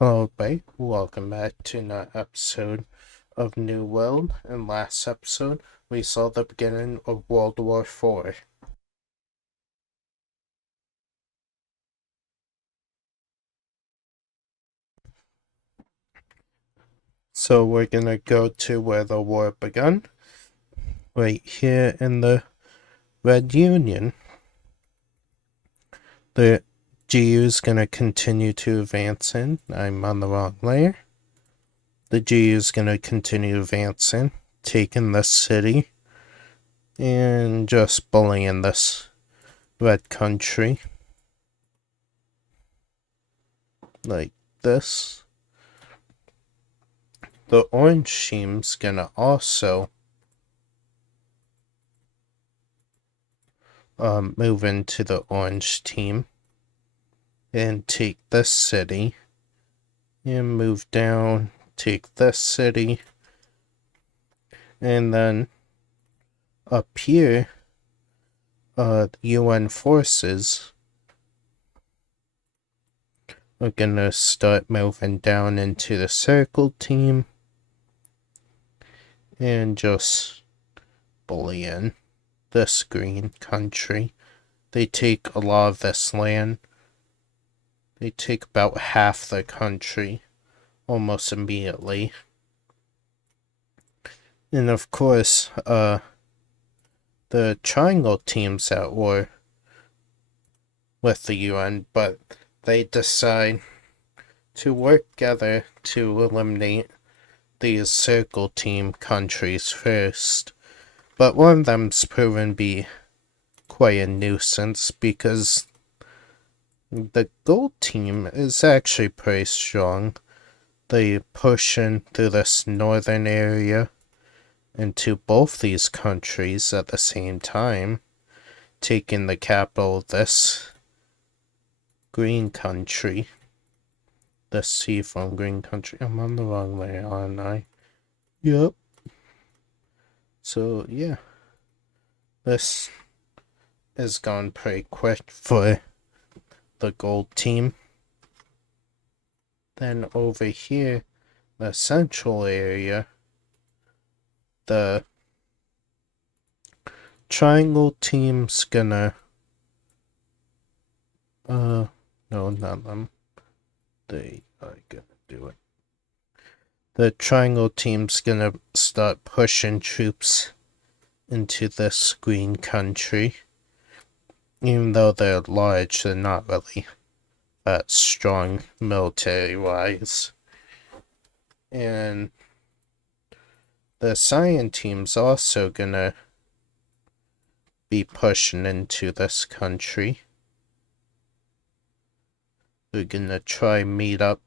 Hello, everybody. Welcome back to another episode of New World. In last episode, we saw the beginning of World War IV. So we're gonna go to where the war begun, right here in the Red Union. The GU is gonna continue to advance in. I'm on the wrong layer. The GU is gonna continue advancing, taking this city, and just bullying this red country. Like this. The orange team's gonna also move into the orange team and take this city and move down, take this city, and then up here, UN forces are gonna start moving down into the circle team and just bully in this green country. They take a lot of this land. They take about half the country almost immediately. And of course, the triangle team's at war with the UN, but they decide to work together to eliminate these circle team countries first. But one of them's proven to be quite a nuisance because the gold team is actually pretty strong. They push in through this northern area into both these countries at the same time, taking the capital of this green country. The seafoam green country. I'm on the wrong layer, aren't I? Yep. So, yeah. This has gone pretty quick for the gold team. Then over here, the central area, the triangle team's gonna no, not them. They are gonna do it. The triangle team's gonna start pushing troops into this green country. Even though they're large, they're not really that strong military-wise. And the Cyan team's also gonna be pushing into this country. We're gonna try meet up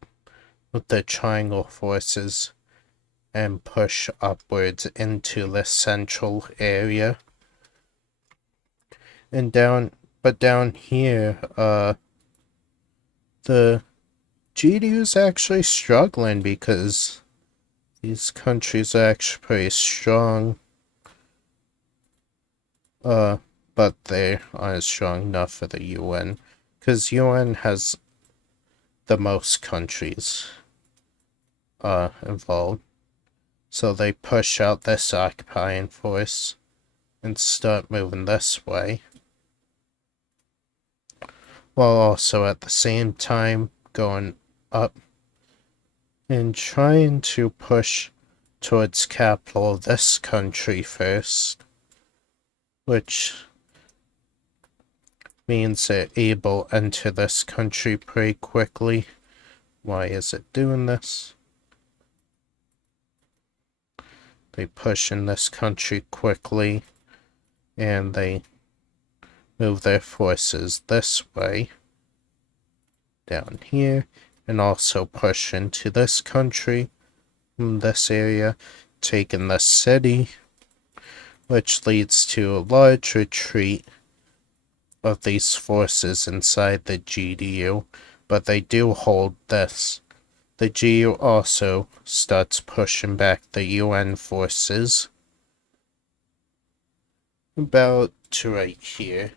with the triangle forces and push upwards into the central area. And down here, the GDU's actually struggling because these countries are actually pretty strong. But they aren't strong enough for the UN, because UN has the most countries involved. So they push out this occupying force and start moving this way, while also at the same time going up and trying to push towards capital of this country first, which means they're able to enter this country pretty quickly. Why is it doing this? They push in this country quickly, and they move their forces this way, down here, and also push into this country from this area, taking the city, which leads to a large retreat of these forces inside the GDU, but they do hold this. The GU also starts pushing back the UN forces about to right here.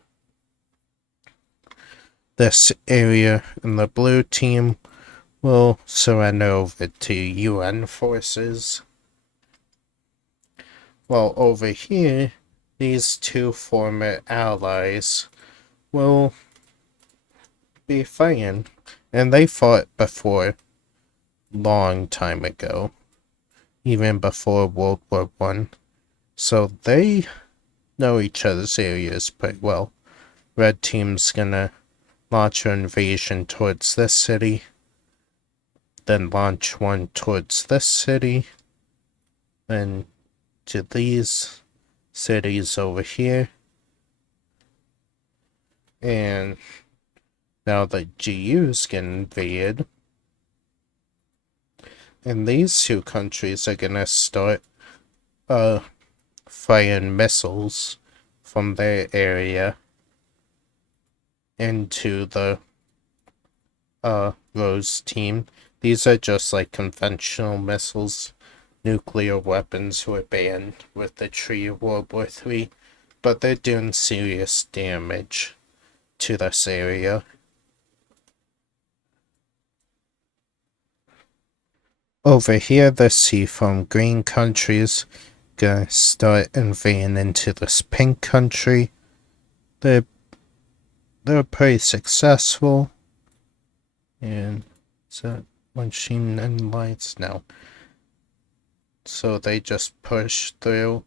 This area in the blue team will surrender over to UN forces. While over here, these two former allies will be fighting. And they fought before, long time ago, even before World War I. So they know each other's areas pretty well. Red team's gonna launch an invasion towards this city, then launch one towards this city, then to these cities over here. And now the GUs get invaded. And these two countries are gonna start firing missiles from their area into the Rose team. These are just like conventional missiles. Nuclear weapons were banned with the Treaty of World War III, but they're doing serious damage to this area. Over here, the seafoam green countries gonna start invading into this pink country. They're pretty successful. And is that machine and lights? No. So they just push through.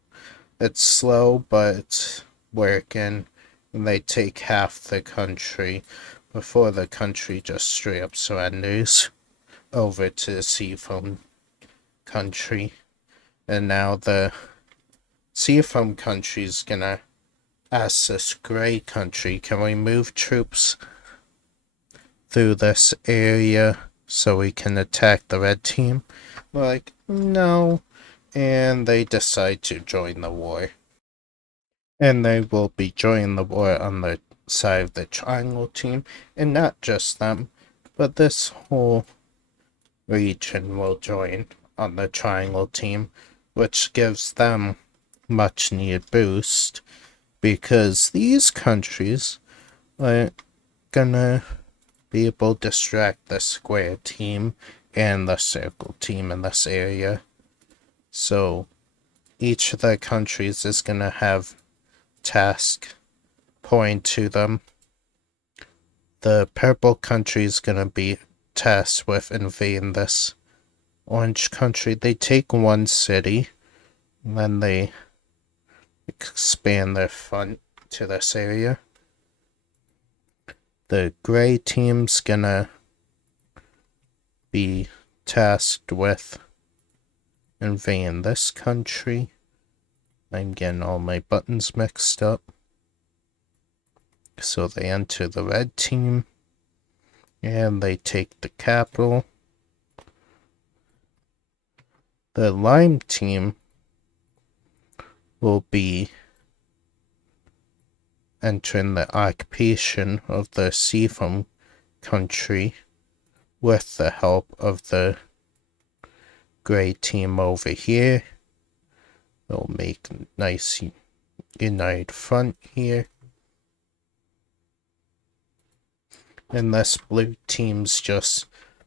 It's slow, but it's working. And they take half the country before the country just straight up surrenders over to the seafoam country. And now the seafoam country's gonna ask this gray country, can we move troops through this area so we can attack the red team? We're like, no. And they decide to join the war. And they will be joining the war on the side of the triangle team. And not just them, but this whole region will join on the triangle team, which gives them much needed boost, because these countries are gonna be able to distract the square team and the circle team in this area. So each of the countries is gonna have task point to them. The purple country is gonna be tasked with invading this orange country. They take one city, and then they expand their front to this area. The gray team's gonna be tasked with invading this country. I'm getting all my buttons mixed up. So they enter the red team, and they take the capital. The lime team will be entering the occupation of the seafoam country with the help of the gray team over here. They'll make a nice united front here. And this blue team's just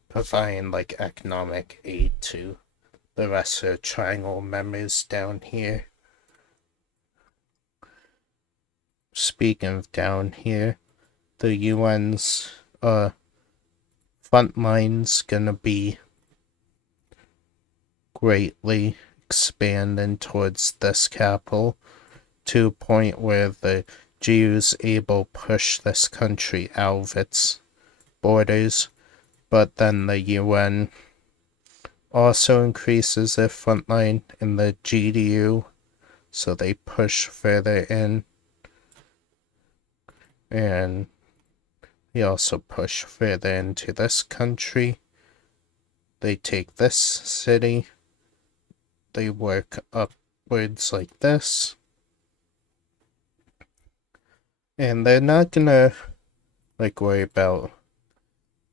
providing like economic aid to the rest of the triangle members down here. Speaking of down here, the UN's front line's gonna be greatly expanding towards this capital to a point where the GU's able to push this country out of its borders, but then the UN also increases their front line in the GDU, so they push further in, and they also push further into this country. They take this city, they work upwards like this, and they're not gonna worry about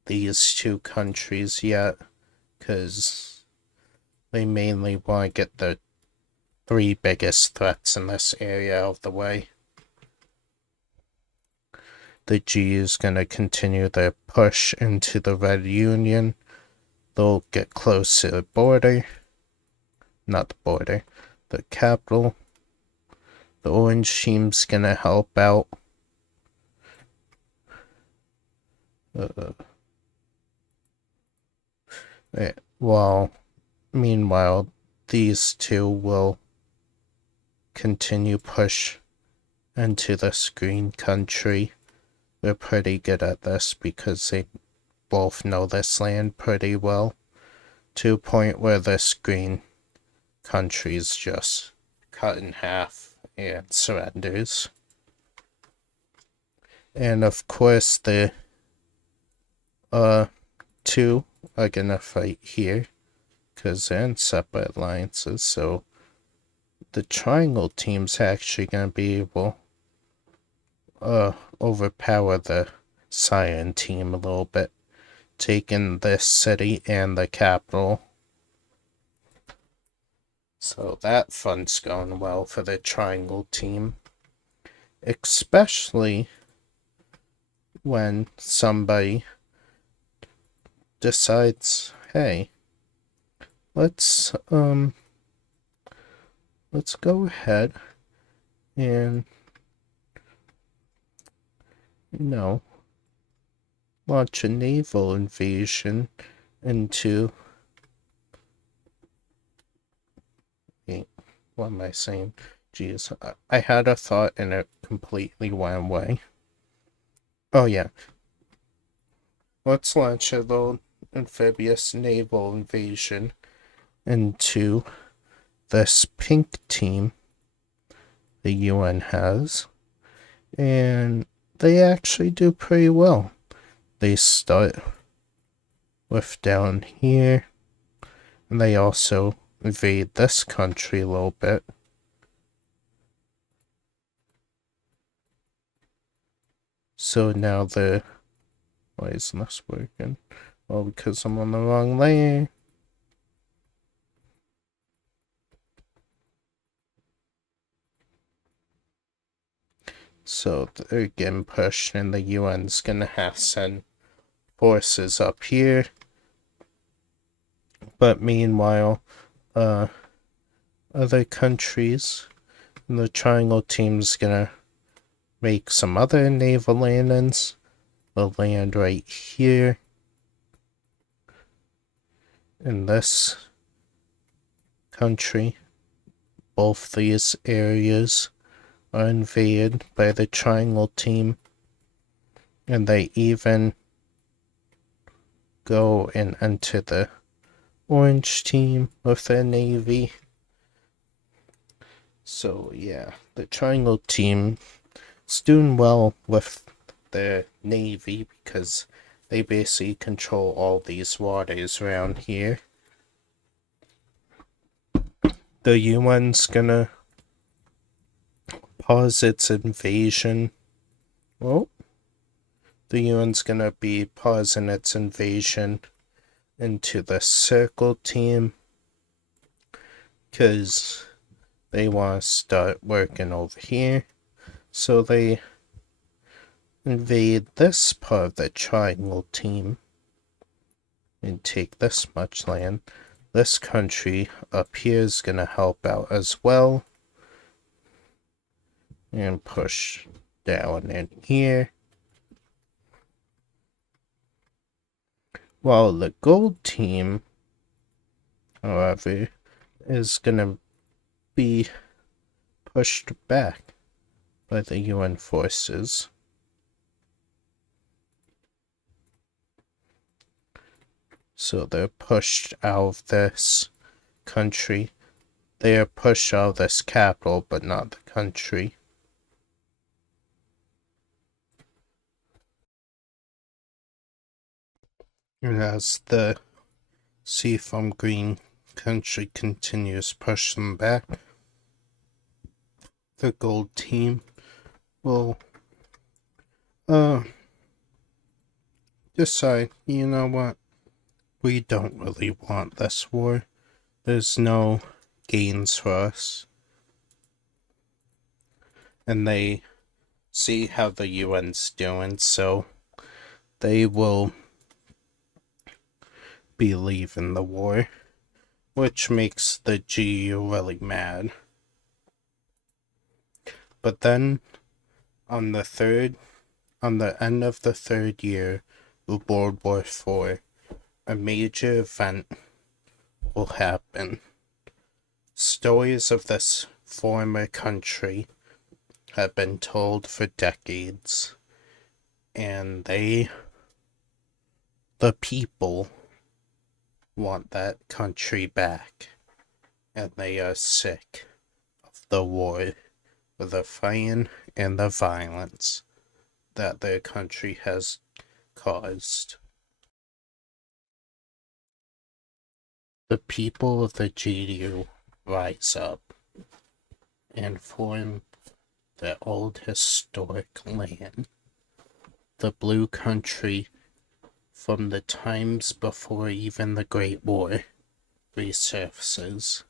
these two countries yet, because they mainly want to get the three biggest threats in this area out of the way. The G is going to continue their push into the Red Union they'll get close to the border. Not the border, the capital. The orange team's gonna help out. While meanwhile, these two will continue push into this green country. They're pretty good at this because they both know this land pretty well, to a point where this green country's just cut in half and surrenders. And of course the two are gonna fight here because they're in separate alliances, so the triangle team's actually gonna be able overpower the cyan team a little bit, taking this city and the capital. So that fun's going well for the triangle team, especially when somebody decides, hey, let's go ahead and, launch a naval invasion into, what am I saying? Jeez, I had a thought and it completely went away. Oh yeah. Let's launch a little amphibious naval invasion into this pink team the UN has, and they actually do pretty well. They start with down here, and they also invade this country a little bit. So now why isn't this working? Well, because I'm on the wrong layer. So they're getting pushed, and the UN's gonna have to send forces up here. But meanwhile, other countries, the triangle team's gonna make some other naval landings. They'll land right here in this country. Both these areas are invaded by the triangle team, and they even go and enter the orange team with their navy. So yeah, the triangle team is doing well with their navy because they basically control all these waters around here. The UN's gonna pause its invasion. Well, the UN's gonna be pausing its invasion into the circle team because they want to start working over here. So they invade this part of the triangle team and take this much land. This country up here is gonna help out as well and push down in here. While the gold team, however, is gonna be pushed back by the UN forces. So they're pushed out of this country. They are pushed out of this capital, but not the country. And as the seafoam green country continues to push them back, the gold team will decide, you know what, we don't really want this war. There's no gains for us. And they see how the UN's doing, so they will believe in the war, which makes the GU really mad. But then, on the end of the third year of World War IV, a major event will happen. Stories of this former country have been told for decades, and the people want that country back, and they are sick of the war, the fighting and the violence that their country has caused. The people of the GDU rise up and form the old historic land, the Blue Country, from the times before even the Great War resurfaces,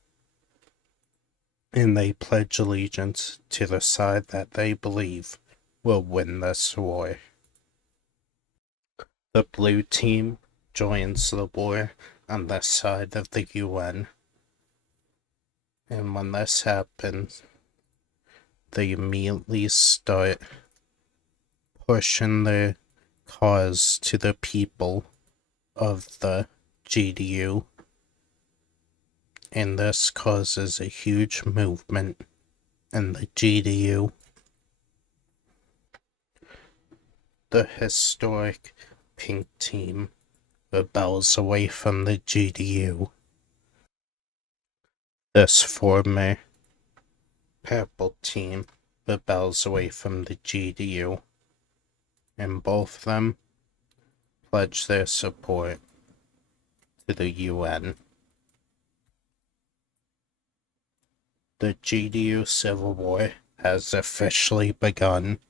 and they pledge allegiance to the side that they believe will win this war. The blue team joins the war on the side of the UN, and when this happens, they immediately start pushing their cause to the people of the GDU, and this causes a huge movement in the GDU. The historic pink team rebels away from the GDU. This former purple team rebels away from the GDU, and both of them pledge their support to the UN. The GDU Civil War has officially begun,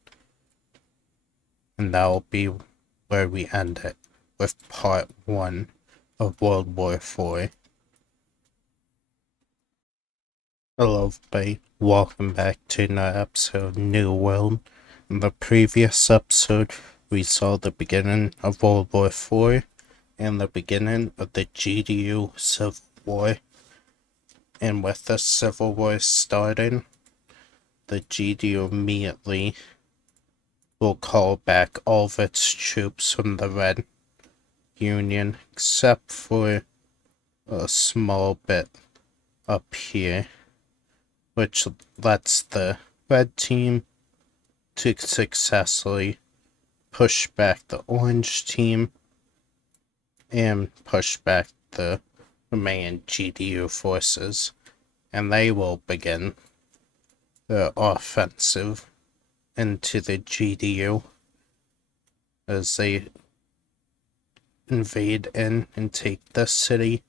and that will be where we end it, with part 1 of World War IV. Hello everybody, welcome back to another episode of New World. In the previous episode, we saw the beginning of World War IV and the beginning of the GDU Civil War. And with the Civil War starting, the GDU immediately will call back all of its troops from the Red Union, except for a small bit up here, which lets the red team to successfully push back the orange team and push back the remaining GDU forces, and they will begin their offensive into the GDU as they invade in and take this city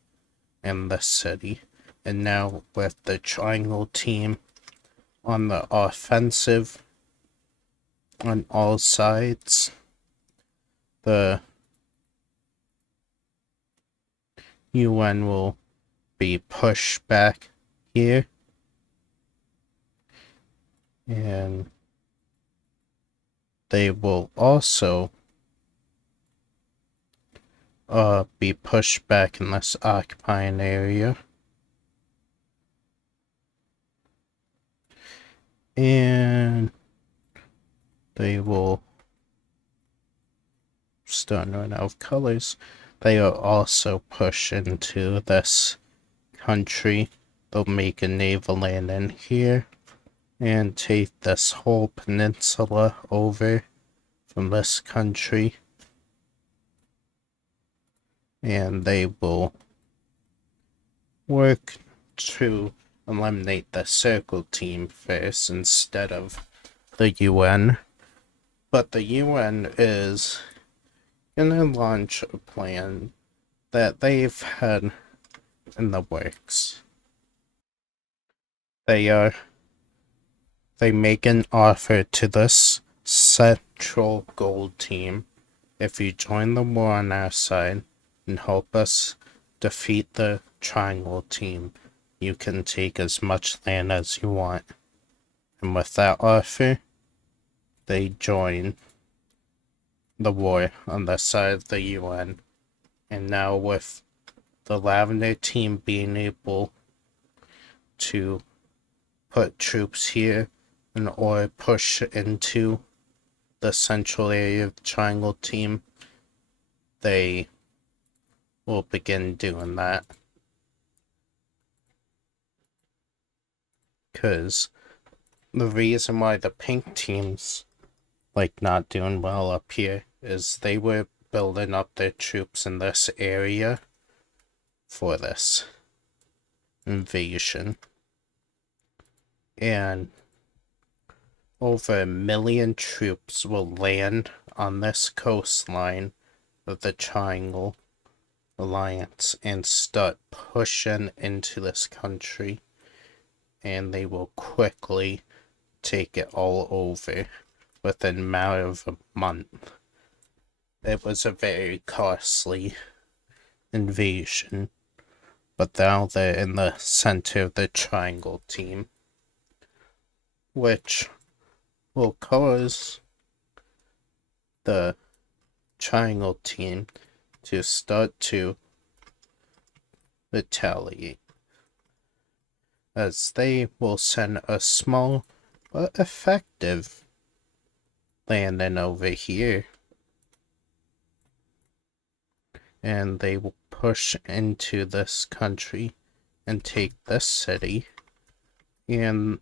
and this city. And now with the triangle team on the offensive on all sides, the UN will be pushed back here, and they will also be pushed back in this occupying area. And they will start running out of colors. They will also push into this country. They'll make a naval landing here and take this whole peninsula over from this country. And they will work to eliminate the circle team first instead of the UN. But the UN is gonna launch a plan that they've had in the works. They make an offer to this Central Gold team. If you join the war on our side and help us defeat the Triangle team, you can take as much land as you want. And with that offer, they join the war on the side of the UN. And now with the Lavender team being able to put troops here and or push into the central area of the Triangle team, they will begin doing that. Because the reason why the pink team's like not doing well up here is they were building up their troops in this area for this invasion. And over 1 million troops will land on this coastline of the Triangle Alliance and start pushing into this country. And they will quickly take it all over within a matter of a month. It was a very costly invasion, but now they're in the center of the Triangle team, which will cause the Triangle team to start to retaliate, as they will send a small but effective landing over here, and they will push into this country and take this city. And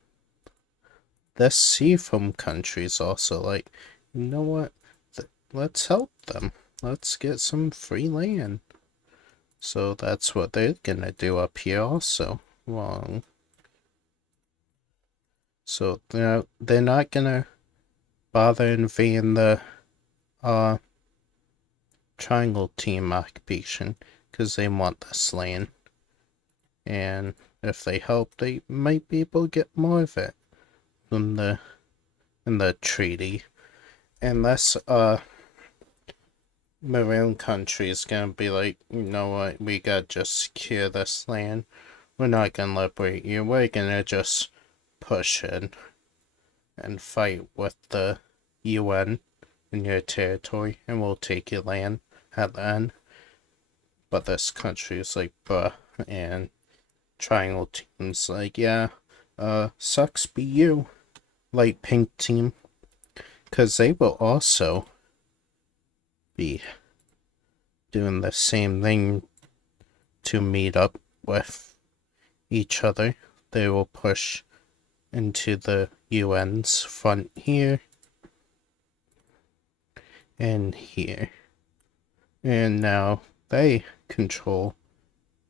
this seafoam country is also like, you know what, let's help them, let's get some free land. So that's what they're gonna do up here also. Wrong. So they're not gonna bother invading the Triangle team occupation because they want this land, and if they help, they might be able to get more of it in the treaty. And this Maroon country is gonna be like, you know what, we gotta just secure this land. We're not gonna liberate you. We're gonna just push in and fight with the UN in your territory, and we'll take your land at the end. But this country is like, bruh, and Triangle team's like, yeah, sucks be you, light pink team, because they will also be doing the same thing to meet up with each other. They will push into the UN's front here and here, and now they control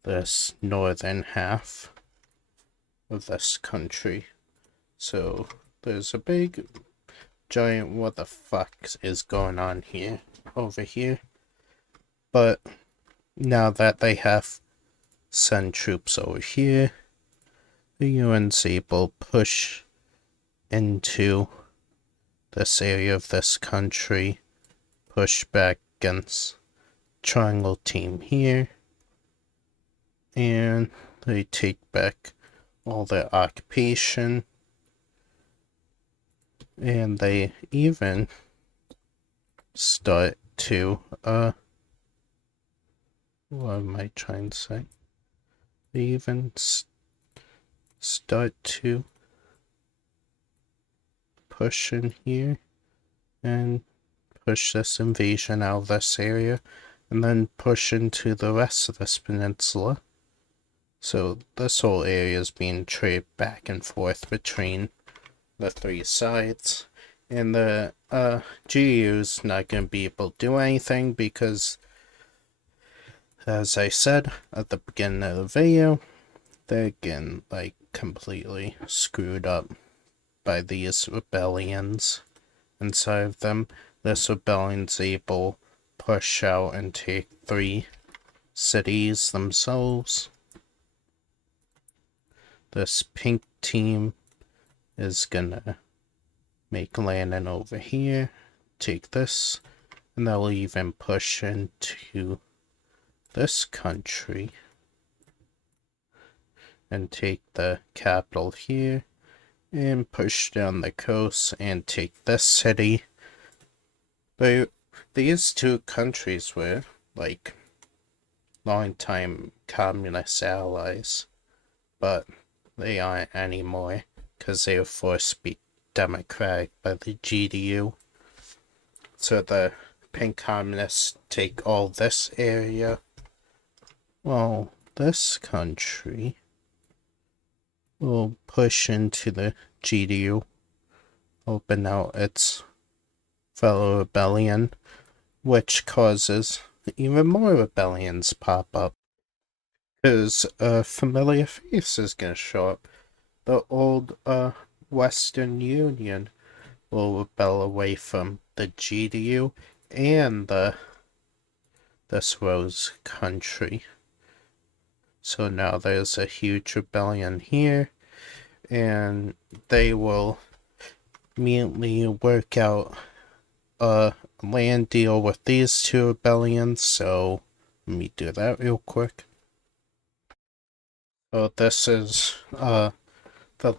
this northern half of this country. So there's a big giant what the fuck is going on here over here. But now that they have sent troops over here, the UN's able to push into this area of this country, push back against Triangle team here, and they take back all their occupation, and they even start to what am I trying to say? They even start to push in here and push this invasion out of this area, and then push into the rest of this peninsula. So this whole area is being traded back and forth between the three sides, and the GU's not going to be able to do anything because, as I said at the beginning of the video, they're getting like completely screwed up by these rebellions inside of them. This rebellion's able to push out and take 3 cities themselves. This pink team is gonna make landing over here, take this, and they'll even push into this country and take the capital here and push down the coast and take this city. But these two countries were like longtime communist allies, but they aren't anymore because they were forced to be democratic by the GDU. So the pink communists take all this area. Well, this country will push into the GDU, open out its fellow rebellion, which causes even more rebellions pop up. Because a familiar face is going to show up. The old Western Union will rebel away from the GDU and this Rose country. So now there's a huge rebellion here, and they will immediately work out a land deal with these two rebellions. So let me do that real quick. So this is the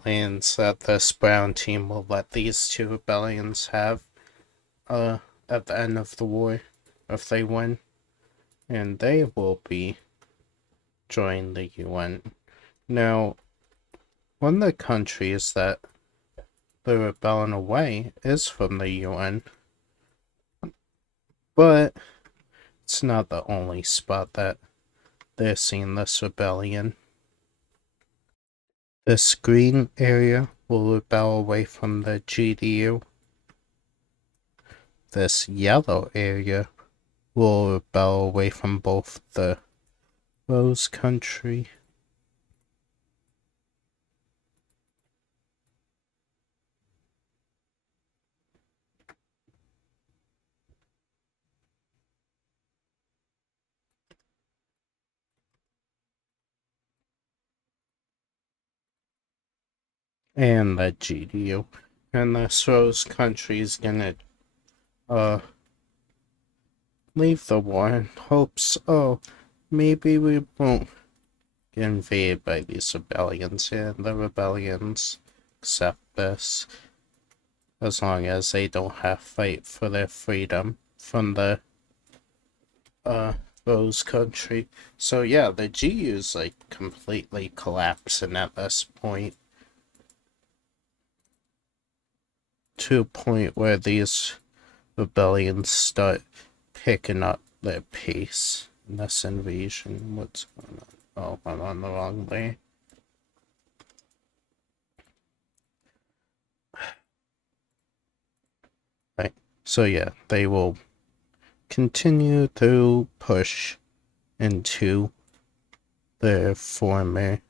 lands that this brown team will let these two rebellions have at the end of the war if they win, and they will be join the UN. Now, one of the countries that they're rebelling away is from the UN, but it's not the only spot that they're seeing this rebellion. This green area will rebel away from the GDU. This yellow area will rebel away from both the Rose country and the GDU. And this Rose country is gonna leave the war in hopes, oh, maybe we won't get invaded by these rebellions, and the rebellions accept this as long as they don't have to fight for their freedom from the Rose country. So yeah, the GU's like completely collapsing at this point, to a point where these rebellions start picking up their pace in this invasion. What's going on? Oh, I'm on the wrong way. Right. So yeah, they will continue to push into their former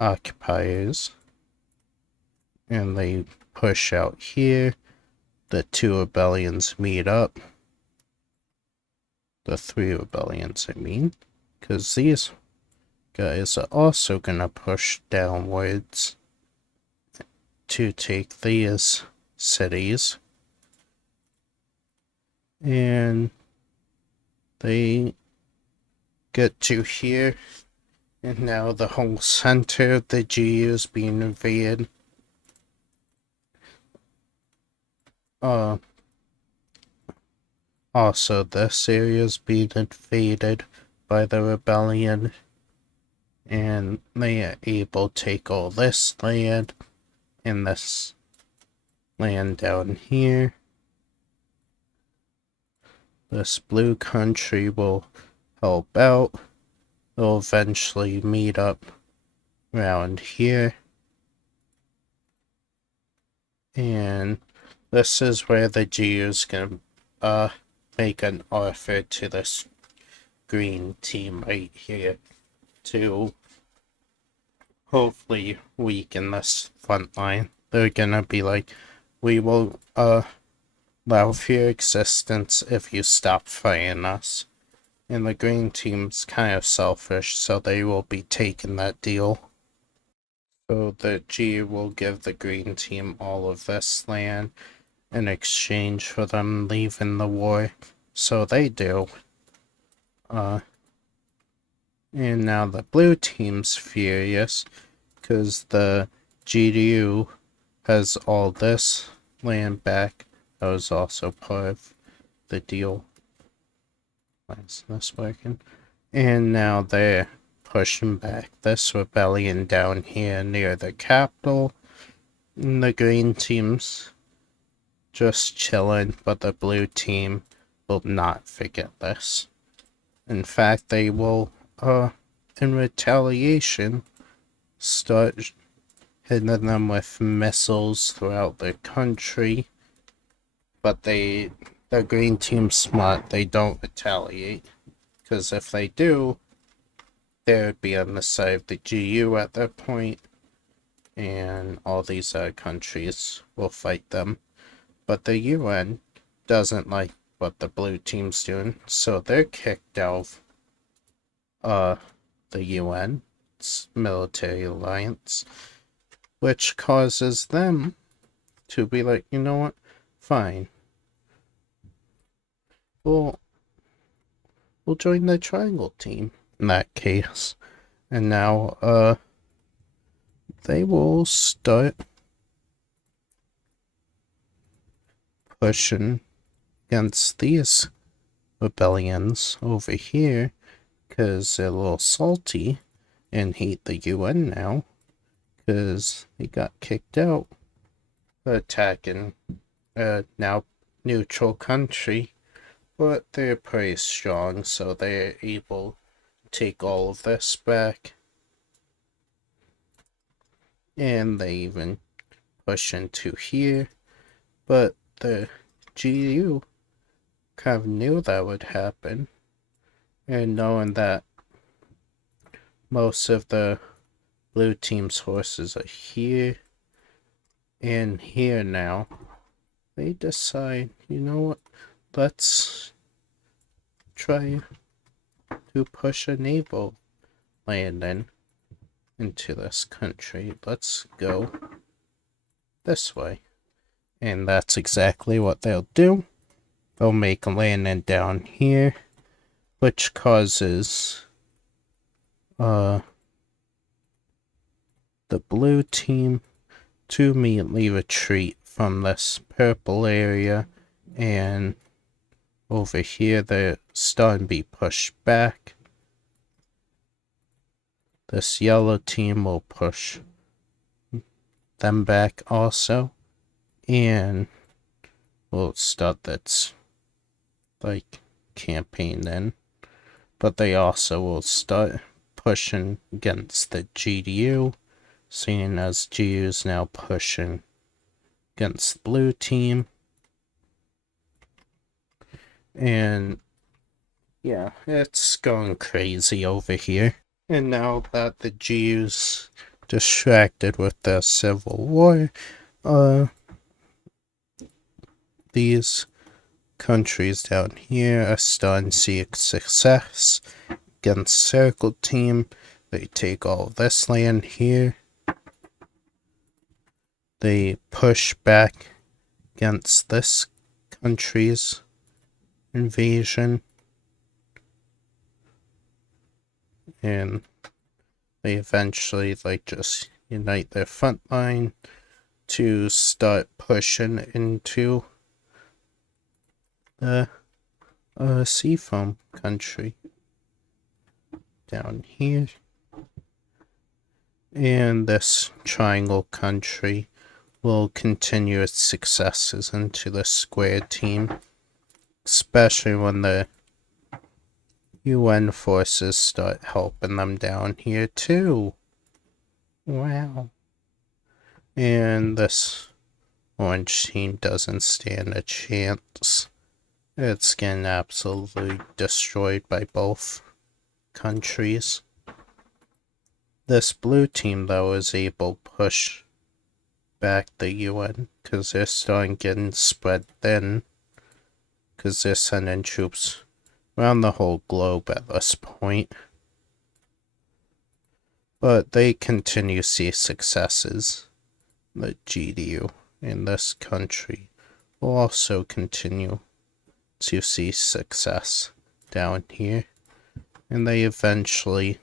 occupiers, and they push out here. The two rebellions meet up. The three rebellions, I mean, because these guys are also gonna push downwards to take these cities, and they get to here, and now the whole center of the GU is being invaded. Also, this area is being invaded by the rebellion, and they are able to take all this land and this land down here. This blue country will help out. They'll eventually meet up around here. And this is where the GU is gonna make an offer to this green team right here to hopefully weaken this front line. They're gonna be like, we will allow for your existence if you stop fighting us. And the green team's kind of selfish, so they will be taking that deal. So the G will give the green team all of this land in exchange for them leaving the war. So they do. And now the blue team's furious because the GDU has all this land back. That was also part of the deal. Why is this working? And now they're pushing back this rebellion down here near the capital. And the green team's just chilling, but the blue team will not forget this. In fact, they will, in retaliation, start hitting them with missiles throughout the country. But the green team's smart, they don't retaliate. Because if they do, they would be on the side of the GU at that point, and all these other countries will fight them. But the UN doesn't like what the blue team's doing, so they're kicked out of the UN's military alliance, which causes them to be like, you know what, fine. We'll join the triangle team in that case. And now, they will start pushing against these rebellions over here, because they're a little salty and hate the UN now, because they got kicked out for attacking a now neutral country. But they're pretty strong, so they're able to take all of this back. And they even push into here. But the GU kind of knew that would happen. And knowing that most of the blue team's horses are here and here now, they decide, you know what, let's try to push a naval landing into this country. Let's go this way. And that's exactly what they'll do. They'll make a landing down here, which causes the blue team to immediately retreat from this purple area, and over here they're starting to be pushed back. This yellow team will push them back also, and we'll start that campaign then. But they also will start pushing against the GDU, seeing as GU is now pushing against the blue team. And yeah, it's going crazy over here. And now that the GU's distracted with the civil war, these countries down here are starting to see success against Circle Team. They take all of this land here. They push back against this country's invasion. And they eventually just unite their front line to start pushing into the seafoam country down here. And this triangle country will continue its successes into the square team, especially when the UN forces start helping them down here too. Wow. And this orange team doesn't stand a chance. It's getting absolutely destroyed by both countries. This blue team, though, is able to push back the UN, because they're starting getting spread thin, because they're sending troops around the whole globe at this point. But they continue to see successes. The GDU in this country will also continue to see success down here. And they eventually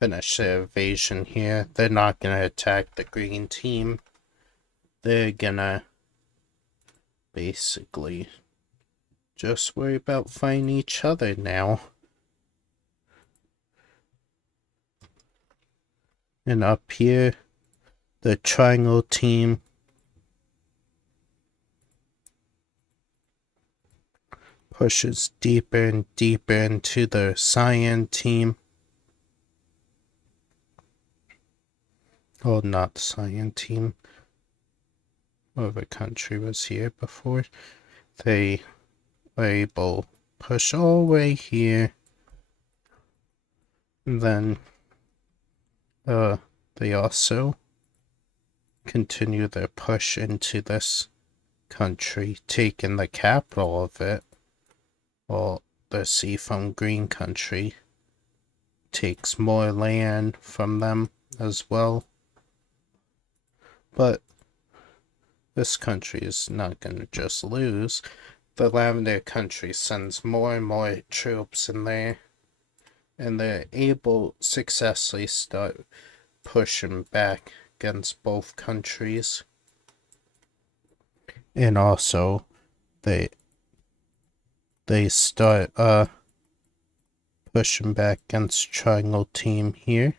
finish their invasion here. They're not going to attack the green team. They're going to basically just worry about fighting each other now. And up here, the triangle team pushes deeper and deeper into the cyan team. Oh, not the cyan team. Whatever country was here before. They are able to push all the way here. And then they also continue their push into this country, taking the capital of it. Well, the Seafoam Green country takes more land from them as well. But this country is not going to just lose. The Lavender country sends more and more troops in there, and they're able to successfully start pushing back against both countries. And also, they start pushing back against Triangle Team here.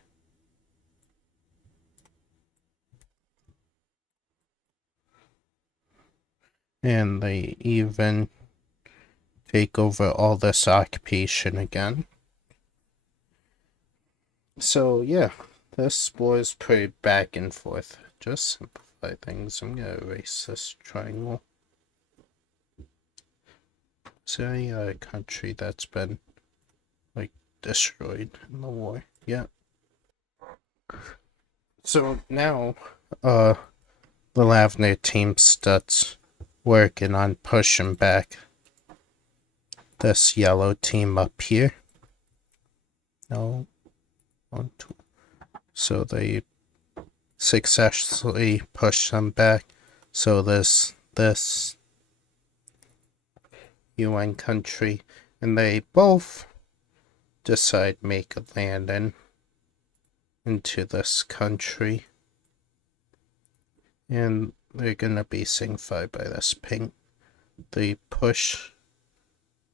And they even take over all this occupation again. So yeah, this was pretty back and forth. Just simplify things. I'm gonna erase this triangle. Is there any other country that's been like destroyed in the war? Yeah. So now the Lavender team starts working on pushing back this yellow team up here. No. 1, 2. So they successfully push them back. So this UN country, and they both decide to make a landing into this country. And they're gonna be signified by this pink. They push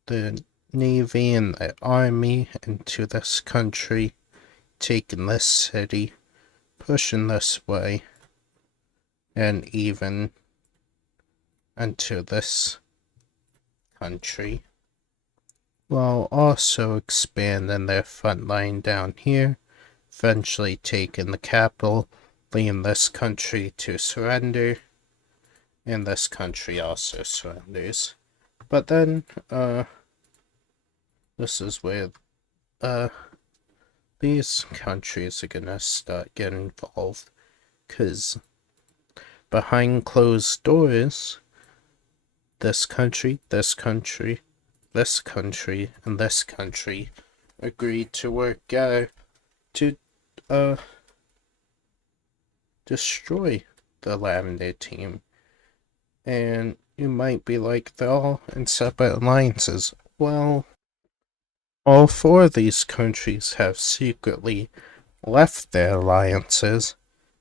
the Navy and the Army into this country, taking this city, pushing this way, and even into this country, while also expanding their front line down here, eventually taking the capital, leading this country to surrender, and this country also surrenders. But then, this is where, these countries are gonna start getting involved, because behind closed doors, this country, this country, this country, and this country agreed to work together to, destroy the Lavender team. And you might be like, they're all in separate alliances. Well, all 4 of these countries have secretly left their alliances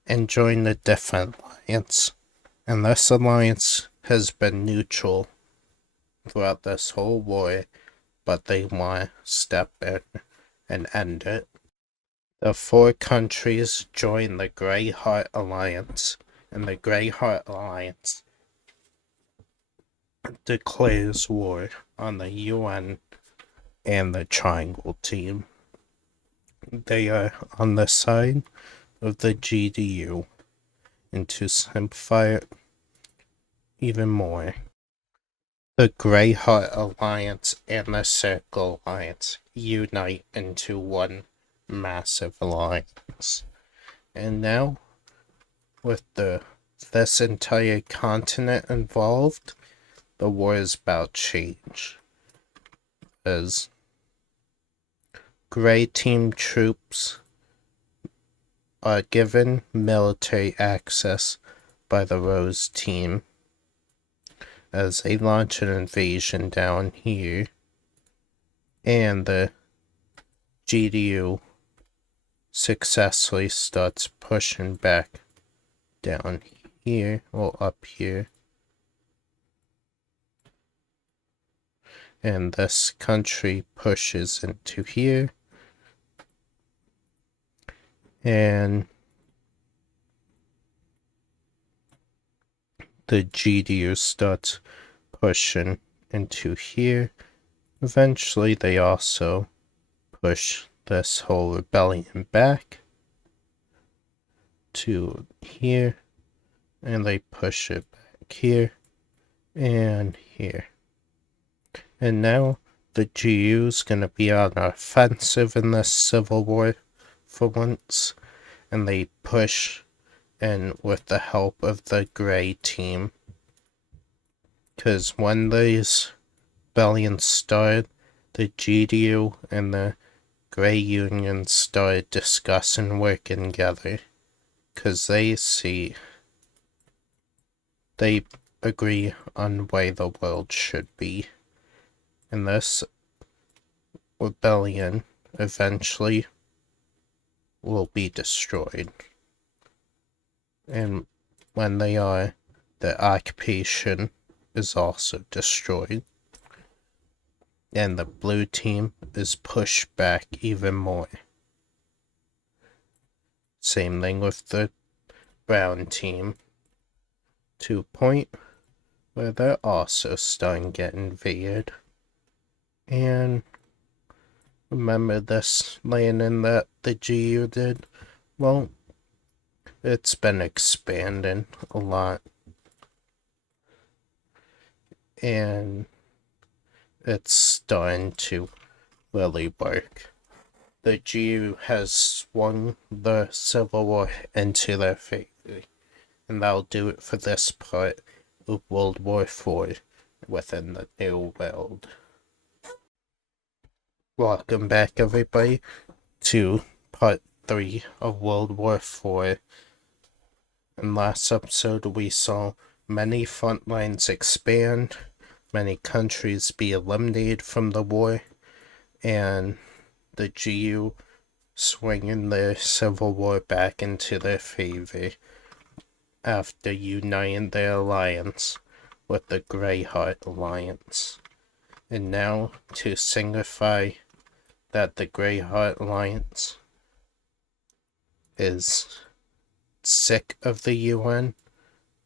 and joined a different alliance. And this alliance has been neutral throughout this whole war, but they want to step in and end it. The 4 countries joined the Grey Heart Alliance, and the Grey Heart Alliance declares war on the UN and the Triangle Team. They are on the side of the GDU, and to simplify it even more, the Grey Heart Alliance and the Circle Alliance unite into one massive alliance. And now, with this entire continent involved, the war is about to change. As Grey Team troops are given military access by the Rose Team as they launch an invasion down here, and the GDU successfully starts pushing back down here, or up here. And this country pushes into here. And the GDU starts pushing into here. Eventually, they also push this whole rebellion back to here, and they push it back here and here. And now the GU's gonna be on an offensive in this civil war for once, and they push in with the help of the gray team. Because when these rebellions started, the GDU and the Grey Union started discussing working together. Because they agree on the way the world should be. And this rebellion eventually will be destroyed. And when they are, the occupation is also destroyed. And the blue team is pushed back even more. Same thing with the brown team. To a point where they're also starting to get invaded. And remember this landing that the GU did? Well, it's been expanding a lot. And it's starting to really work. The GU has swung the Civil War into their favor. And that'll do it for this part of World War IV within the New World. Welcome back, everybody, to part 3 of World War IV. In last episode, we saw many front lines expand, many countries be eliminated from the war, and the GU swinging their civil war back into their favor after uniting their alliance with the Greyheart Alliance. And now, to signify that the Greyheart Alliance is sick of the UN,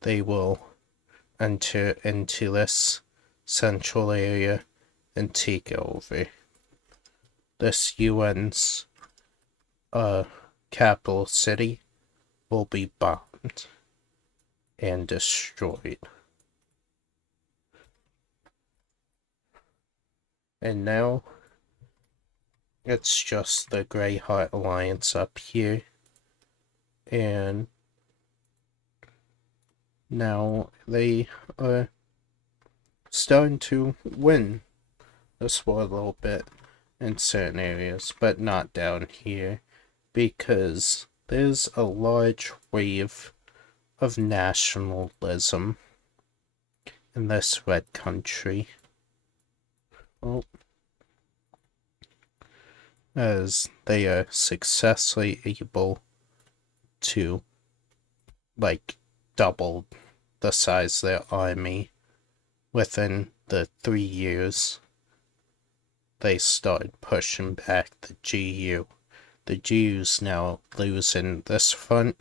they will enter into this central area and take it over. This UN's capital city will be bombed and destroyed. And now it's just the Greyheart Alliance up here, and now they are starting to win this war a little bit in certain areas, but not down here, because there's a large wave of nationalism in this red country. Well, as they are successfully able to, double the size of their army within the 3 years they started pushing back the GU. The GU's now losing this front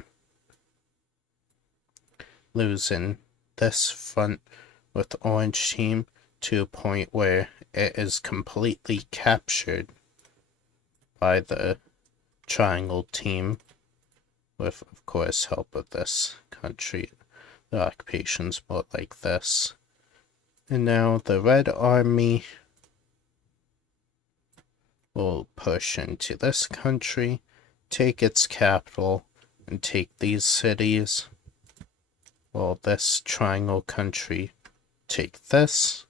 with the orange team to a point where it is completely captured by the triangle team, with, of course, help of this country. The occupation's more like this. And now the Red Army will push into this country, take its capital, and take these cities, while this triangle country take this,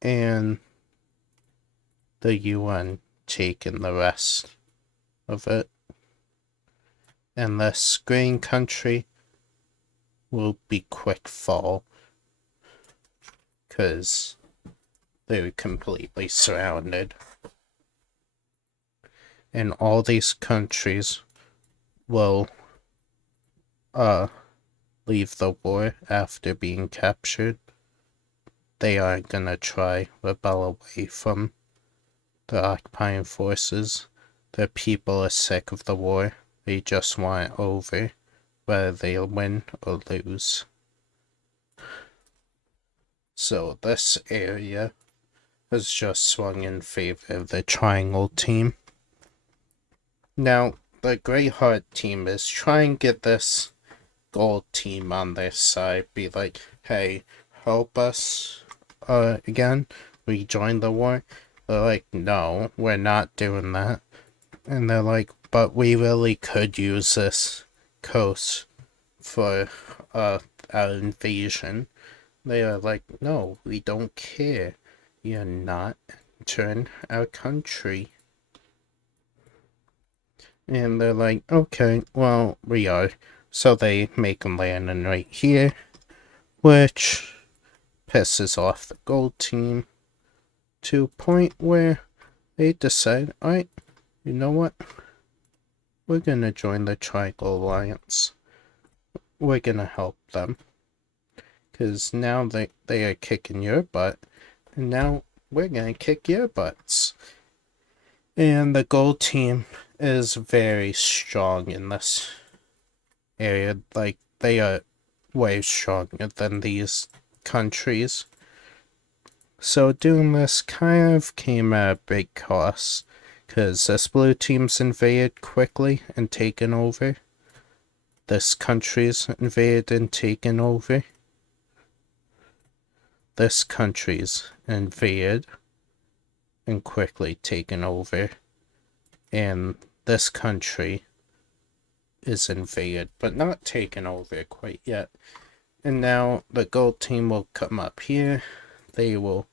and the UN taking the rest of it. And this green country will be quick fall, because they're completely surrounded. And all these countries will leave the war after being captured. They aren't gonna try rebel away from the occupying forces. The people are sick of the war. They just want it over, whether they win or lose. So this area has just swung in favor of the triangle team. Now, the Grey Heart team is trying to get this gold team on their side, be like, hey, help us again, rejoin the war. They're like, no, we're not doing that. And they're like, but we really could use this coast for our invasion. They are like, no, we don't care. You're not entering our country. And they're like, okay, well, we are. So they make them land in right here, which pisses off the gold team to a point where they decide, alright, you know what? We're gonna join the Triangle Alliance. We're gonna help them. Because now they are kicking your butt, and now we're gonna kick your butts. And the gold team is very strong in this area. Like, they are way stronger than these countries. So doing this kind of came at a big cost, because this blue team's invaded quickly and taken over. This country's invaded and taken over. This country's invaded and quickly taken over. And this country is invaded, but not taken over quite yet. And now the gold team will come up here. They will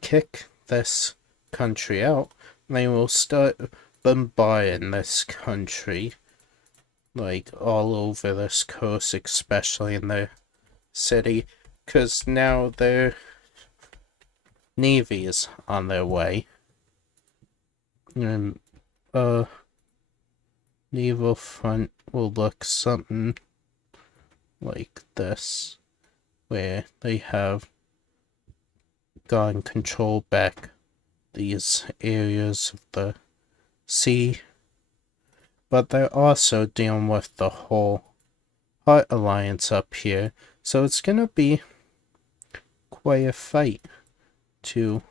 kick this country out. They will start bombarding this country, like all over this coast, especially in the city, because now their navy is on their way. And naval front will look something like this, where they have gotten control back these areas of the sea, but they're also dealing with the whole Heart Alliance up here, so it's gonna be quite a fight to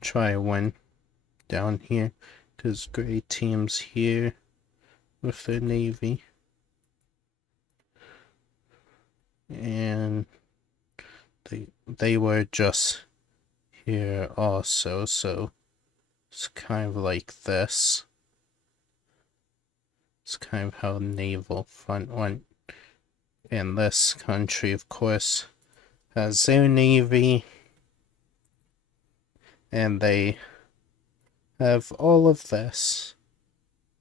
try to win down here, because Grey team's here with their navy, and they were just here also, so it's kind of like this. It's kind of how naval front went. And this country, of course, has their navy, and they have all of this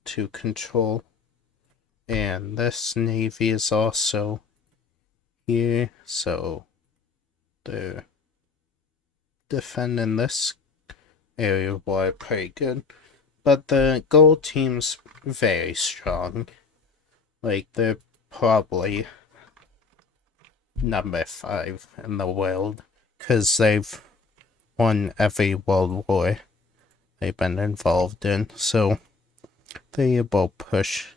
to control. And this navy is also here, so they're defending this area of water pretty good. But the gold team's very strong. Like, they're probably number 5 in the world, because they've won every world war they've been involved in. So they will push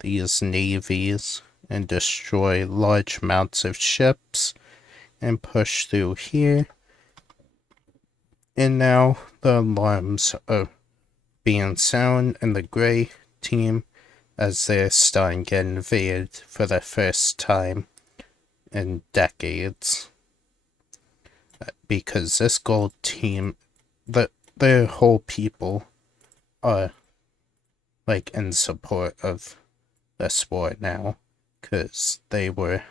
these navies and destroy large amounts of ships and push through here. And now the alarms are being sound in the Grey team as they're starting to get invaded for the first time in decades. Because this gold team, their whole people are like in support of this war now, because they were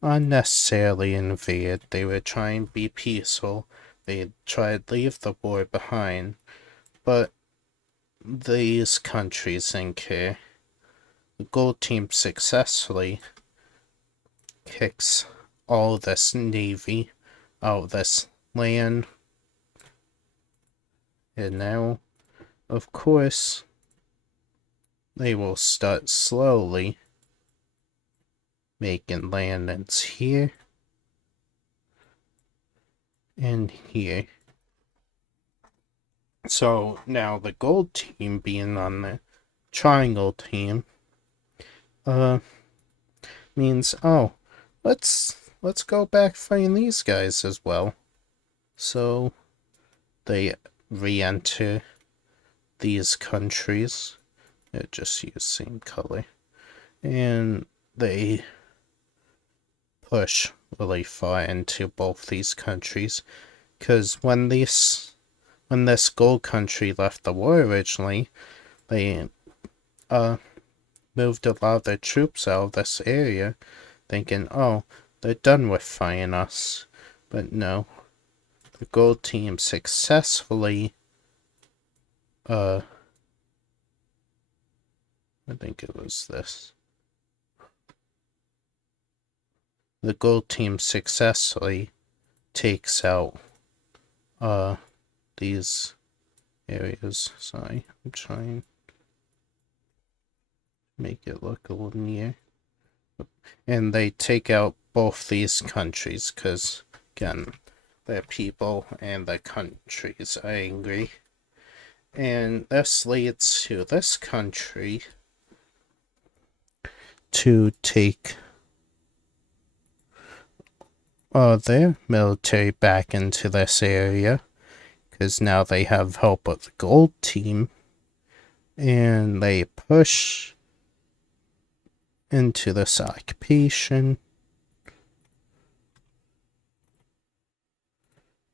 unnecessarily invaded. They were trying to be peaceful. They tried to leave the war behind, but these countries didn't care. The gold team successfully kicks all this navy out of this land. And now, of course, they will start slowly making landings here and here. So now the gold team being on the triangle team, means, oh, let's go back find these guys as well. So they re-enter these countries. It just use same color. And they push really far into both these countries. Because when this gold country left the war originally, they moved a lot of their troops out of this area, thinking, oh, they're done with fighting us. But no, the gold team successfully, I think it was this. The gold team successfully takes out, these areas. Sorry, I'm trying to make it look a little near. And they take out both these countries, because, again, their people and the countries are angry. And this leads to this country to take their military back into this area, because now they have help of the gold team, and they push into this occupation.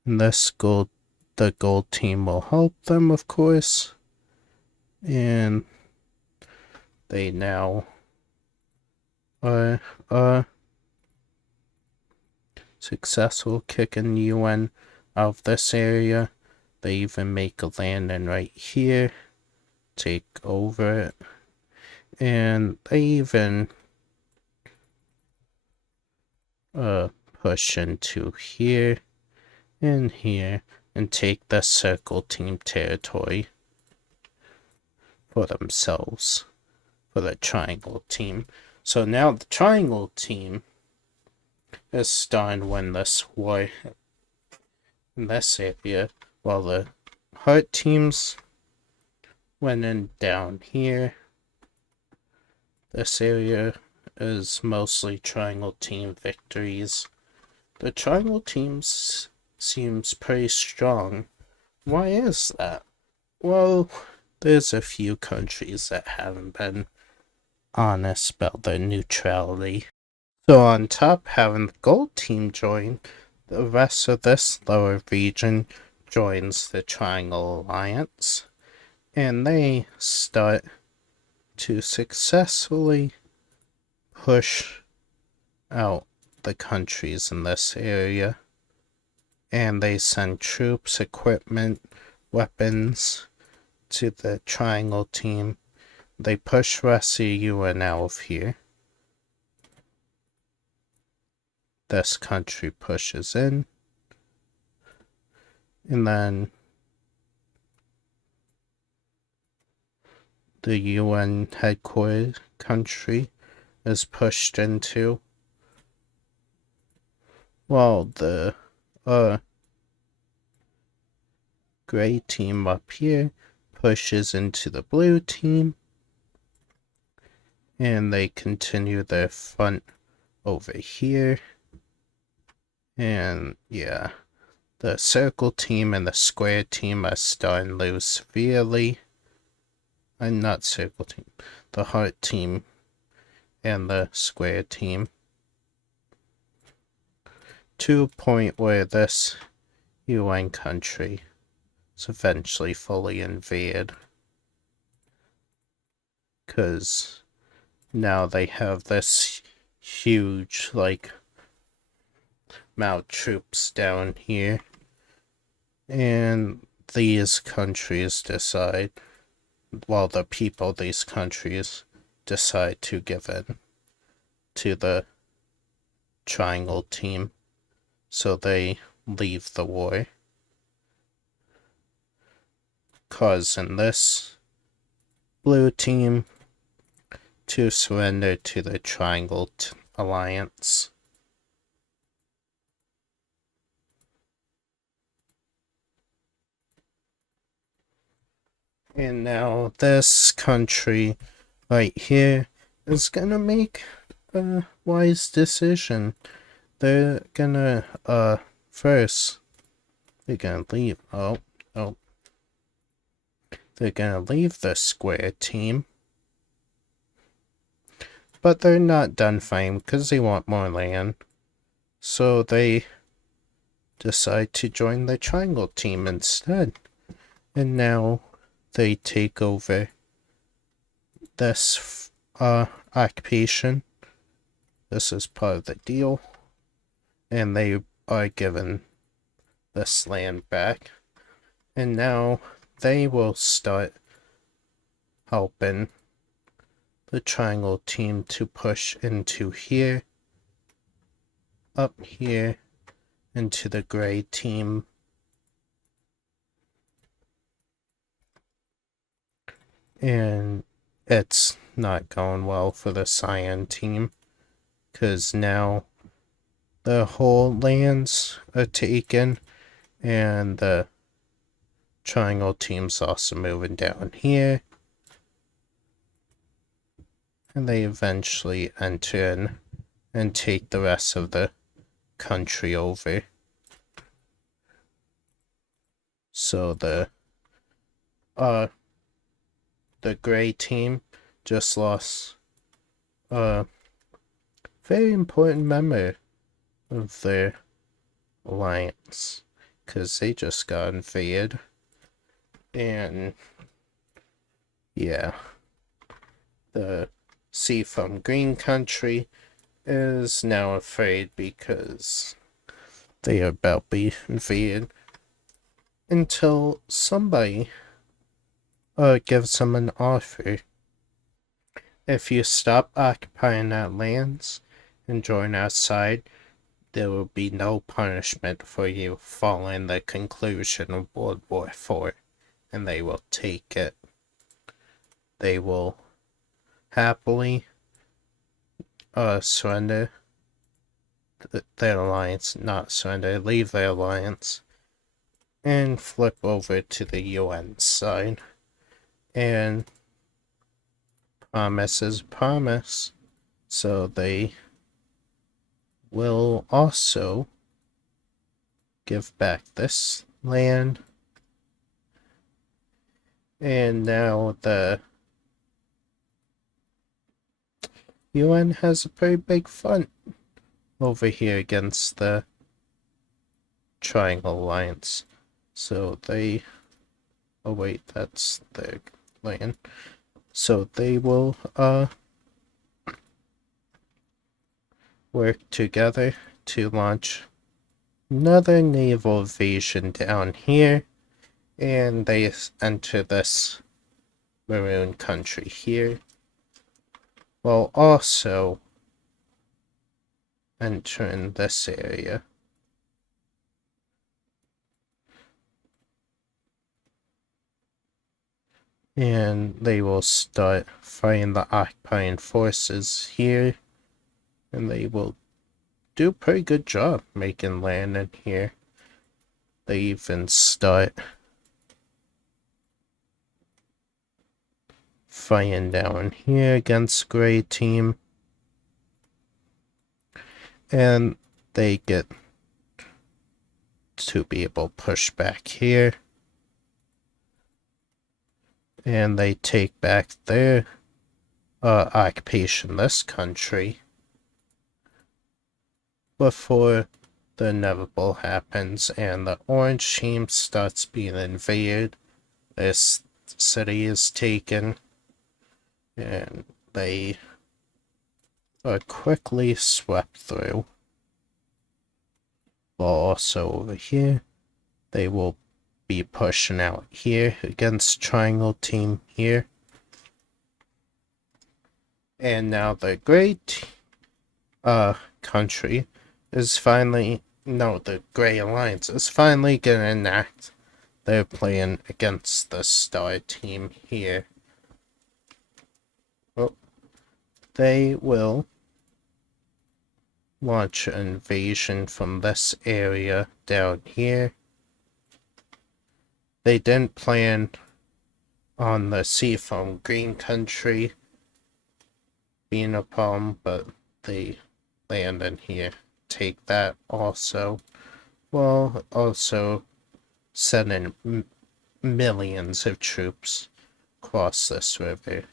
And the gold team will help them, of course. And they now are successful kicking UN out of this area. They even make a landing right here, take over it. And they even push into here and here and take the circle team territory for themselves, for the triangle team. So now the triangle team is starting to win this war in this area, while the heart teams winning down here. This area is mostly triangle team victories. The triangle teams seems pretty strong. Why is that? Well, there's a few countries that haven't been honest about their neutrality. So on top, having the gold team join, the rest of this lower region joins the Triangle Alliance, and they start to successfully push out the countries in this area. And they send troops, equipment, weapons to the Triangle team. They push rest of the UN out of here. This country pushes in. And then the UN headquarters country is pushed into. While the gray team up here pushes into the blue team, and they continue their front over here. And yeah, the circle team and the square team are starting to lose severely. And not circle team, the heart team and the square team, to a point where this UN country is eventually fully invaded, because now they have this huge, like, amount of troops down here, and these countries decide, well, the people of these countries decide to give in to the Triangle team, so they leave the war, causing this blue team to surrender to the Triangle Alliance. And now this country right here is gonna make a wise decision. They're gonna, first, they're gonna leave. Oh. They're gonna leave the square team. But they're not done fighting because they want more land. So they decide to join the triangle team instead. And now they take over this occupation. This is part of the deal. And they are given this land back. And now they will start helping the triangle team to push into here, up here, into the gray team. And it's not going well for the cyan team, because now the whole lands are taken, and the triangle team's also moving down here. And they eventually enter in and take the rest of the country over. So the gray team just lost a very important member of their alliance, because they just got invaded. And yeah, the sea from green country is now afraid because they are about to be invaded, until somebody gives them an offer. If you stop occupying our lands and join our side, there will be no punishment for you following the conclusion of World War IV, and they will take it. They will happily surrender their alliance, not surrender, leave their alliance, and flip over to the UN side. And promise is promise, so they will also give back this land. And now the UN has a pretty big front over here against the Triangle Alliance. So they... oh wait, that's their land. So they will work together to launch another naval invasion down here, and they enter this maroon country here, while also entering this area. And they will start fighting the occupying forces here, and they will do a pretty good job making land in here. They even start fighting down here against gray team, and they get to be able to push back here, and they take back their occupation, this country, before the inevitable happens and the orange team starts being invaded. This city is taken, and they are quickly swept through. While also over here, they will be pushing out here against triangle team here. And now the great country is finally, no, the Grey Alliance is finally gonna enact their plan against the Star team here. Well, they will launch an invasion from this area down here. They didn't plan on the seafoam green country being a problem, but they land in here. Take that also. We'll also send in millions of troops across this river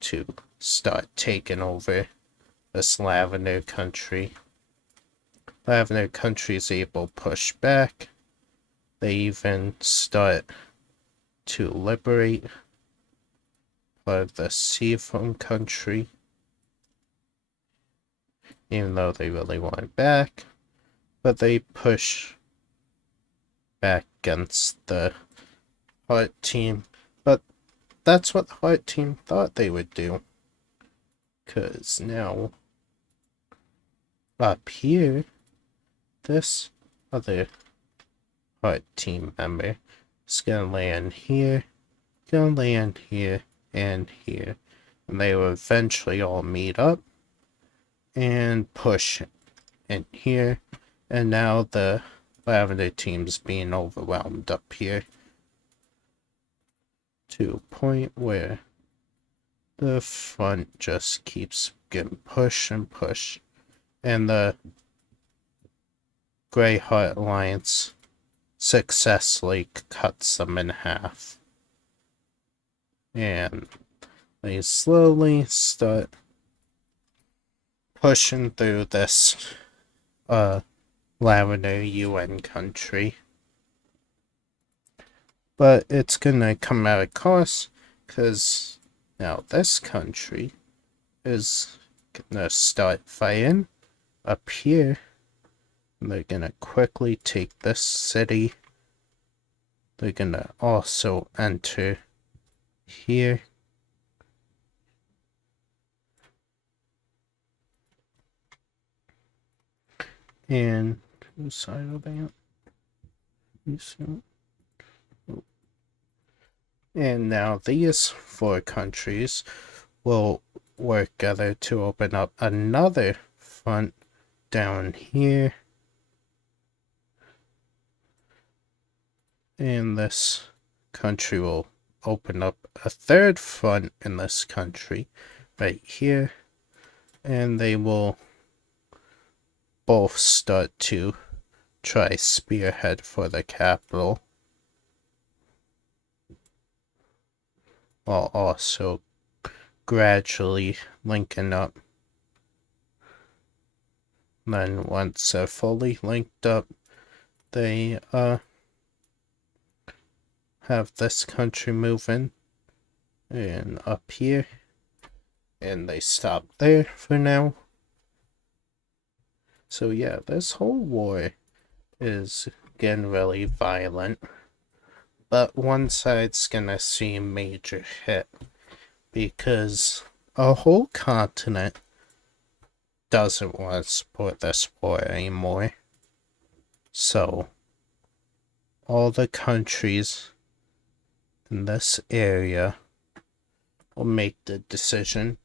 to start taking over this Lavender country. Lavender country is able to push back. They even start to liberate part of the Seafoam country, even though they really want it back. But they push back against the Heart team. But that's what the Heart team thought they would do. Because now, up here, this other Heart team member is gonna land here, gonna land here, and here. And they will eventually all meet up and push in here. And now the Lavender team's being overwhelmed up here to a point where the front just keeps getting pushed and pushed. And the Grey Heart Alliance successfully cuts them in half. And they slowly start pushing through this Lavender UN country. But it's gonna come at a cost, because now this country is gonna start fighting up here. They're gonna quickly take this city. They're gonna also enter here. And whose side are they on? And now these four countries will work together to open up another front down here. And this country will open up a third front in this country right here. And they will both start to try spearhead for the capital, while also gradually linking up. Then once they're fully linked up, they have this country moving and up here, and they stop there for now. So yeah, this whole war is getting really violent, but one side's gonna see a major hit because a whole continent doesn't want to support this war anymore. So all the countries in this area will make the decision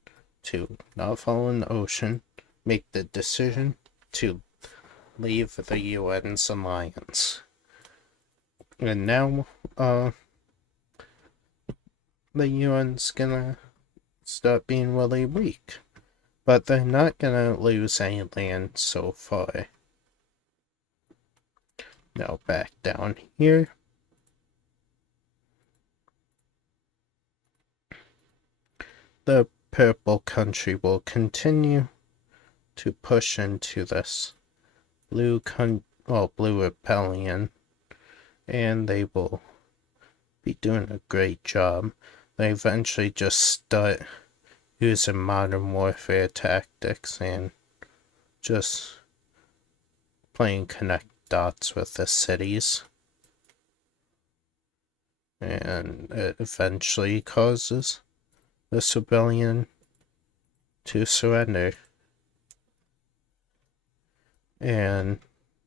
to not follow in the ocean, make the decision to leave the UN's alliance. And now, the UN's gonna start being really weak. But they're not gonna lose any land so far. Now back down here. The purple country will continue to push into this blue rebellion, and they will be doing a great job. They eventually just start using modern warfare tactics and just playing connect dots with the cities, and it eventually causes this rebellion to surrender. And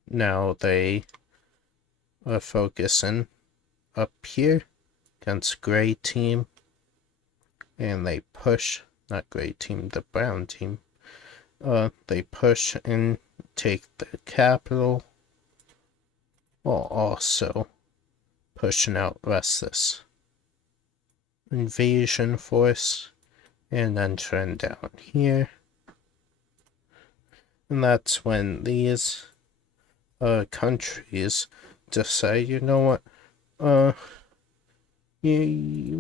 now they are focusing up here against Gray Team, and they push, not Gray Team, the Brown Team. They push and take the capital, while also pushing out Restless invasion force and entering down here. And that's when these countries decide, you know what, we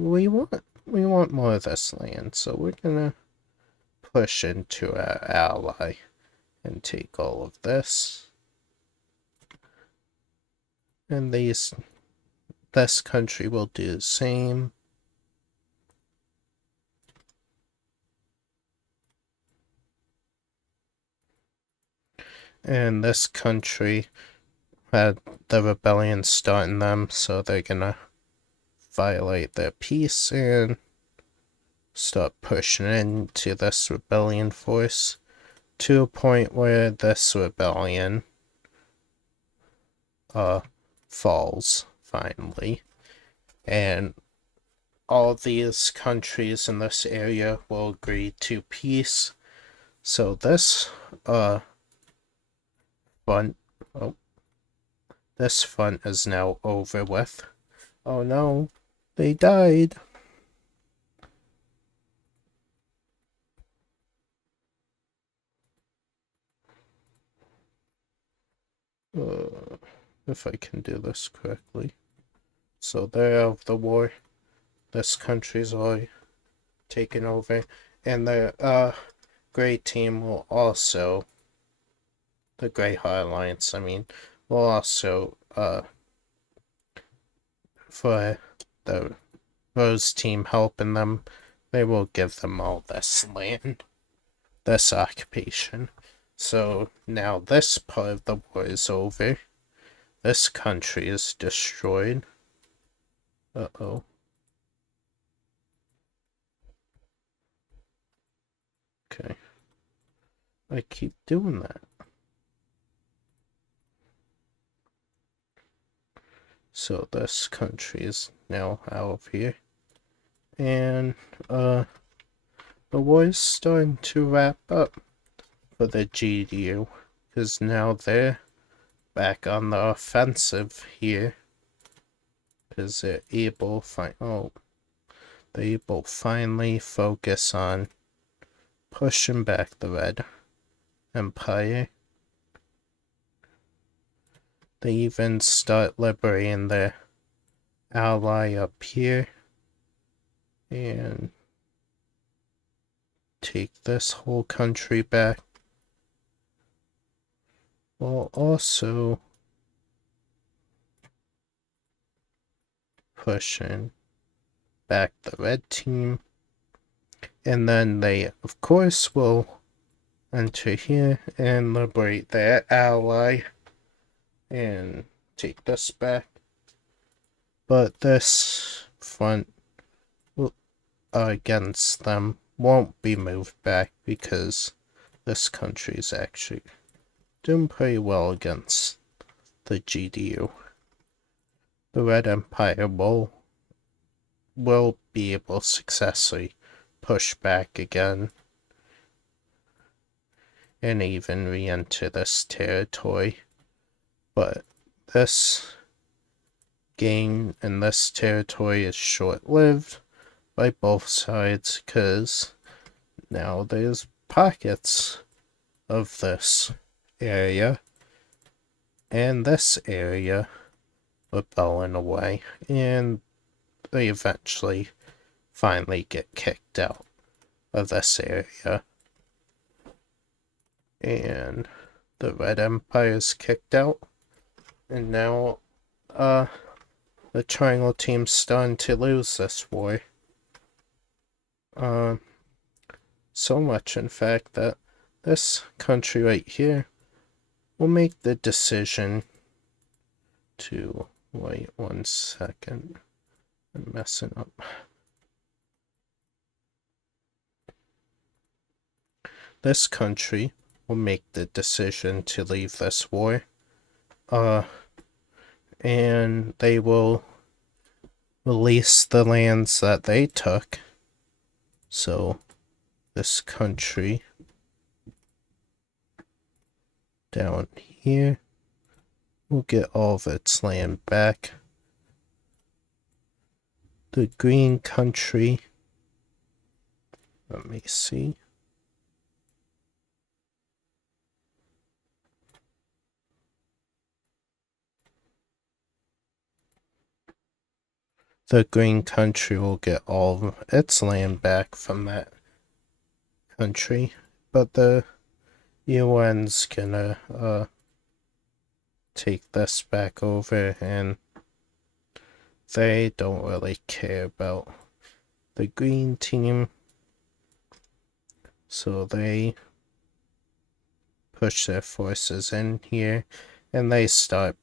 want more of this land, so we're gonna push into our ally and take all of this. And this country will do the same. And this country had the rebellion starting them, so they're gonna violate their peace and start pushing into this rebellion force to a point where this rebellion falls finally, and all these countries in this area will agree to peace. So this front, this front is now over with. Oh no, they died. If I can do this correctly. So they're out of the war. This country's already taken over. And the Grey team will also, the Grey Heart Alliance, I mean, will also, for the Rose team helping them, they will give them all this land, this occupation. So now this part of the war is over. This country is destroyed. Uh-oh. Okay. I keep doing that. So this country is now out of here. And, the war is starting to wrap up for the GDU. Because now they're back on the offensive here. Because they're able finally focus on pushing back the Red Empire. They even start liberating their ally up here and take this whole country back, while also pushing back the Red team. And then they, of course, will enter here and liberate their ally and take this back. But this front against them won't be moved back because this country is actually doing pretty well against the GDU. The Red Empire will be able to successfully push back again and even re-enter this territory. But this gain in this territory is short-lived by both sides, because now there's pockets of this area and this area rebelling away, and they eventually finally get kicked out of this area. And the Red Empire is kicked out, and now the Triangle team's starting to lose this war. So much, in fact, that this country right here will make the decision to... Wait 1 second. I'm messing up. This country will make the decision to leave this war. And they will release the lands that they took. So this country down here will get all of its land back. The green country, let me see. the green country will get all of its land back from that country, but the UN's gonna take this back over, and they don't really care about the green team, so they push their forces in here, and they start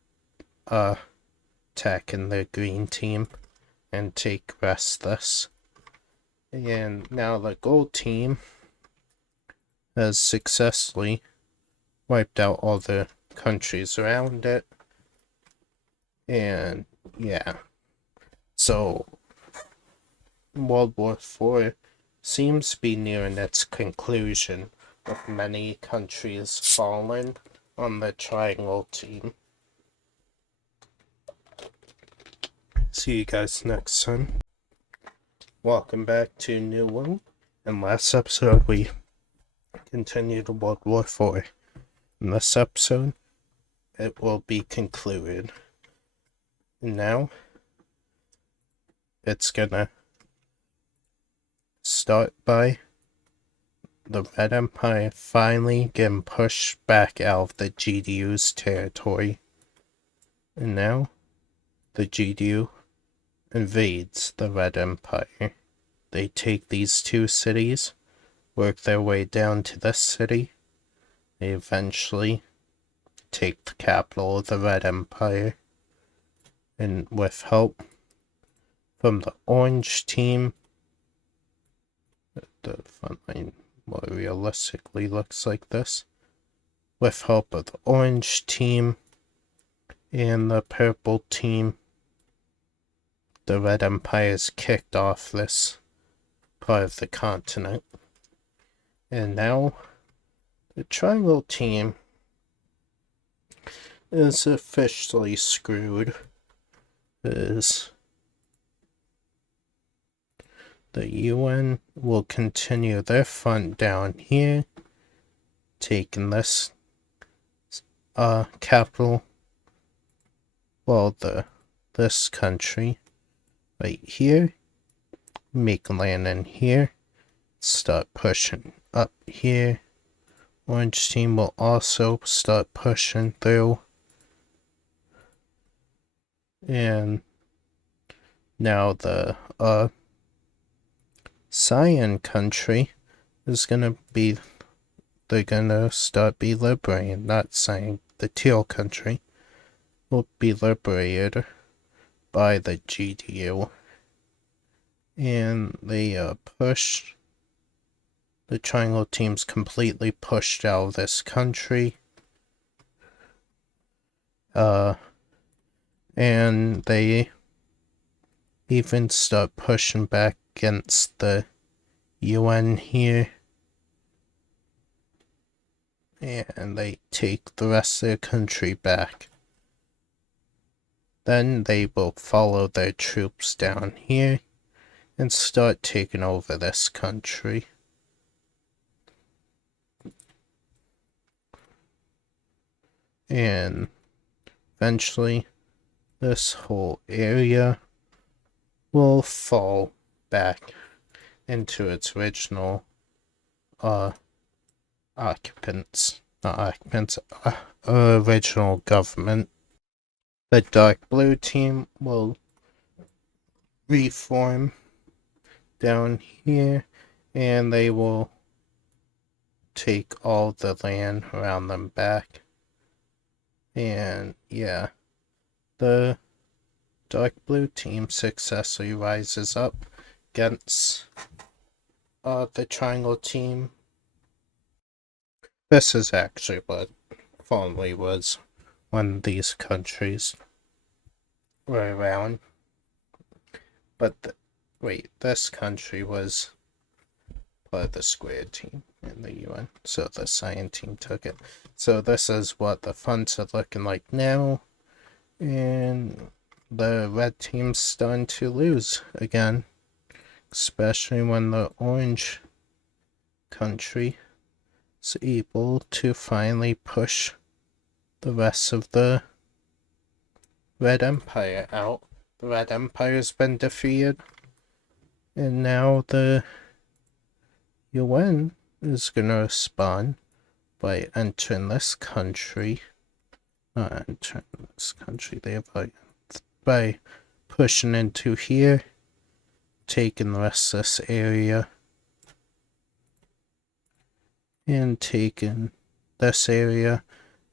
attacking the green team and rest this. And now the gold team has successfully wiped out all the countries around it. And yeah, so World War IV seems to be nearing its conclusion, with many countries falling on the triangle team. See you guys next time. Welcome back to New World. In last episode, we continued World War IV. In this episode, it will be concluded. And now, it's gonna start by the Red Empire finally getting pushed back out of the GDU's territory. And now, the GDU invades the Red Empire. They take these two cities, work their way down to this city. They eventually take the capital of the Red Empire. And with help from the Orange team, the front line more realistically looks like this. With help of the Orange team and the Purple team, the Red Empire's kicked off this part of the continent. And now, the Triangle team is officially screwed, because the UN will continue their front down here, taking this capital, well, this country right here, make land in here, start pushing up here. Orange team will also start pushing through. And now the Cyan country is gonna be, they're gonna start be liberated, not Cyan, the Teal country will be liberated by the GDU. And they push, the Triangle team's completely pushed out of this country. And they even start pushing back against the UN here. And they take the rest of their country back. Then they will follow their troops down here and start taking over this country. And eventually, this whole area will fall back into its original original government. The dark blue team will reform down here, and they will take all the land around them back. And yeah, the dark blue team successfully rises up against the triangle team. This is actually what formerly was when these countries were around. But this country was part of the square team in the UN, so the cyan team took it. So this is what the funds are looking like now, and the red team's starting to lose again, especially when the orange country is able to finally push the rest of the Red Empire out. the Red Empire's been defeated. And now the UN is gonna respond by entering this country. Not entering this country, by pushing into here, taking the rest of this area, and taking this area,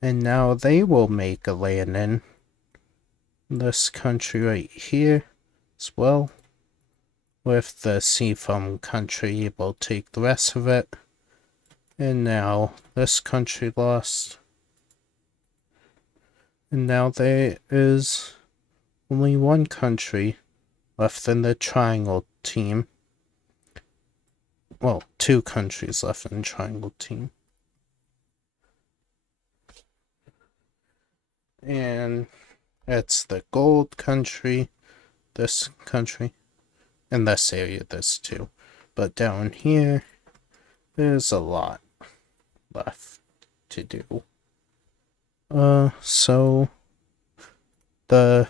and now they will make a land in this country right here as well, with the Seafoam country will take the rest of it. And now this country lost. And now there is only one country left in the Triangle team. Well, 2 countries left in the Triangle team. And it's the Gold country, this country, and this area, this too. But down here, there's a lot left to do. So the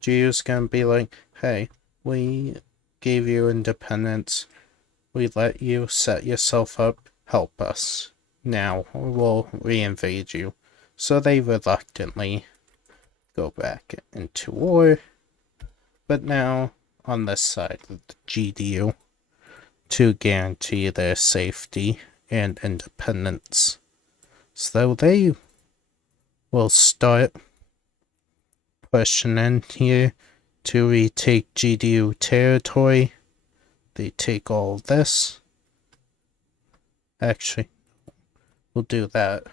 Jews gonna be like, hey, we gave you independence, we let you set yourself up, help us. Now we'll reinvade you. So they reluctantly go back into war. But now on this side of the GDU, to guarantee their safety and independence. So they will start pushing in here to retake GDU territory. They take all this. Actually, we'll do that.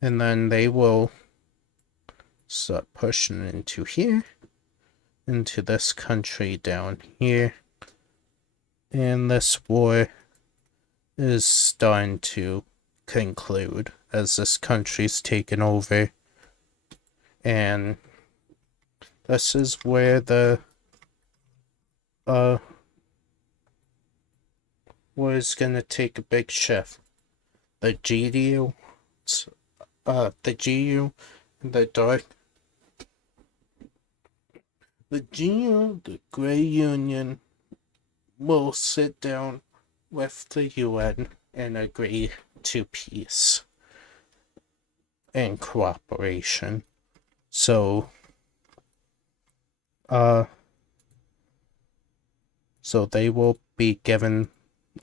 And then they will start pushing into here, into this country down here. And this war is starting to conclude as this country's taken over. And this is where the war is gonna take a big shift. The GDU, the GU, the GU, the Grey Union, will sit down with the UN and agree to peace and cooperation. So they will be given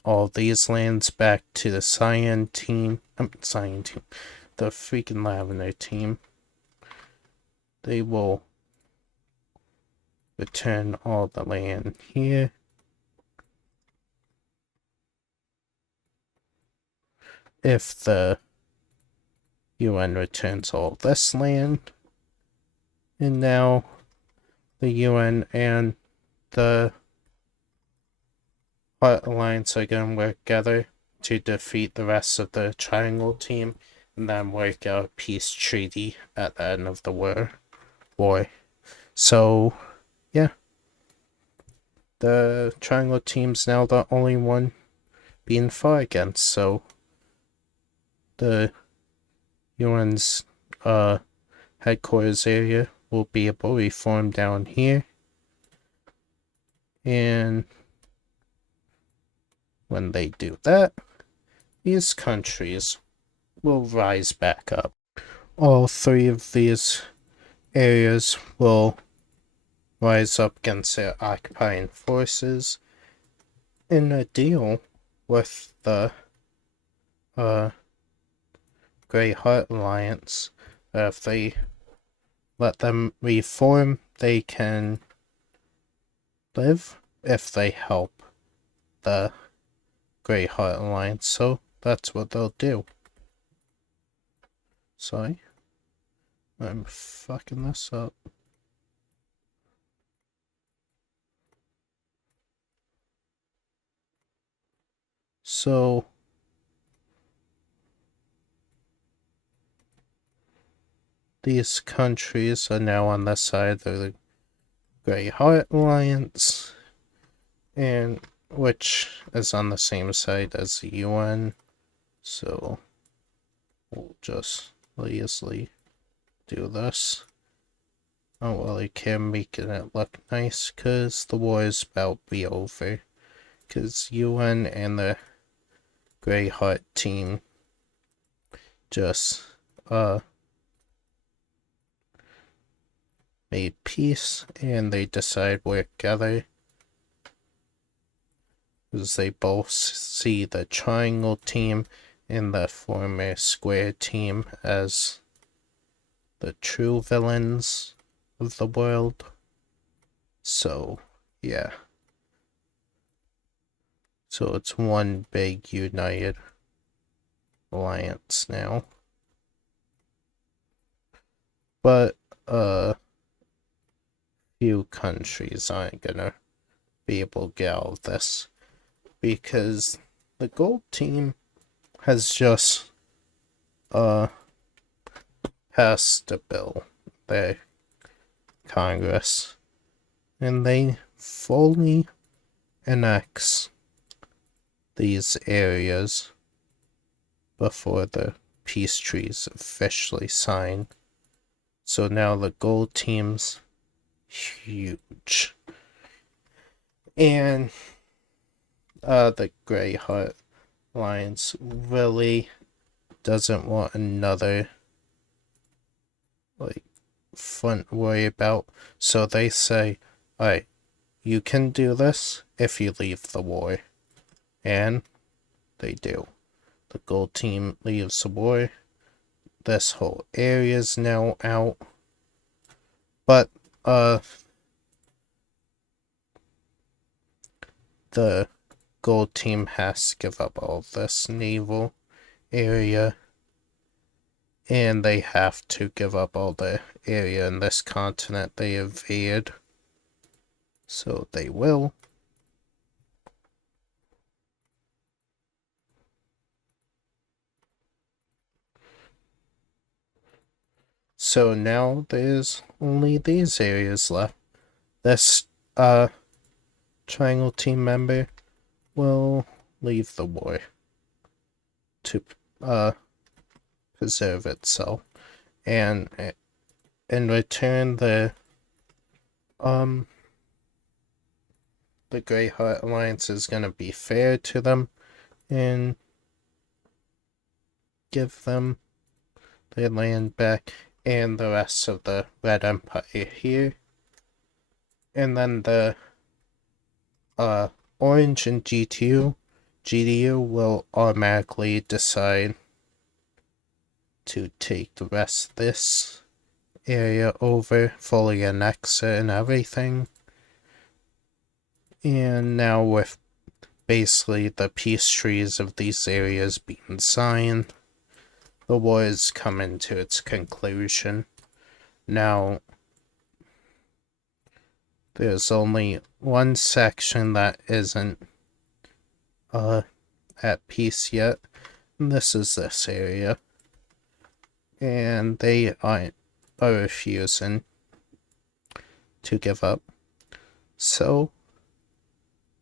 all these lands back to the Cyan team, the freaking Lavender team. They will return all the land here. If the UN returns all this land, and now the UN and the Heart Alliance are going to work together to defeat the rest of the Triangle team, and then work out a peace treaty at the end of the war. So, yeah. The Triangle team's now the only one being fought against, so the UN's headquarters area will be able to reform down here. And when they do that, these countries will rise back up. All 3 of these areas will rise up against their occupying forces in a deal with the Grey Heart Alliance. If they let them reform, they can live if they help the Grey Heart Alliance. So that's what they'll do. Sorry, I'm fucking this up. So these countries are now on the side of the Grey Heart Alliance, and which is on the same side as the UN. So we'll just easily do this. don't really care making it look nice, because the war is about to be over. Because UN and the Grey Heart team just, made peace, and they decide work together. Because they both see the Triangle team and the former Square team as the true villains of the world. So, yeah. So it's one big united alliance now. But, few countries aren't gonna be able to get out of this. Because the gold team has just, passed a bill, their Congress, and they fully annex these areas before the peace treaty officially signed. So now the gold team's huge. And the Grey Heart Alliance really doesn't want another front to worry about. So they say, alright, you can do this if you leave the war. And they do. The gold team leaves the war. This whole area is now out. But, the gold team has to give up all this naval area. And they have to give up all the area in this continent they invaded. So they will. So now there's only these areas left. This, Triangle team member will leave the war to, preserve itself. And in return, the Grey Heart Alliance is gonna be fair to them and give them their land back and the rest of the Red Empire here. And then the Orange and GDU will automatically decide to take the rest of this area over, fully annex it and everything. And now with basically the peace treaties of these areas being signed, the war is coming to its conclusion. Now, there's only one section that isn't at peace yet, and this is this area. And they are refusing to give up. So,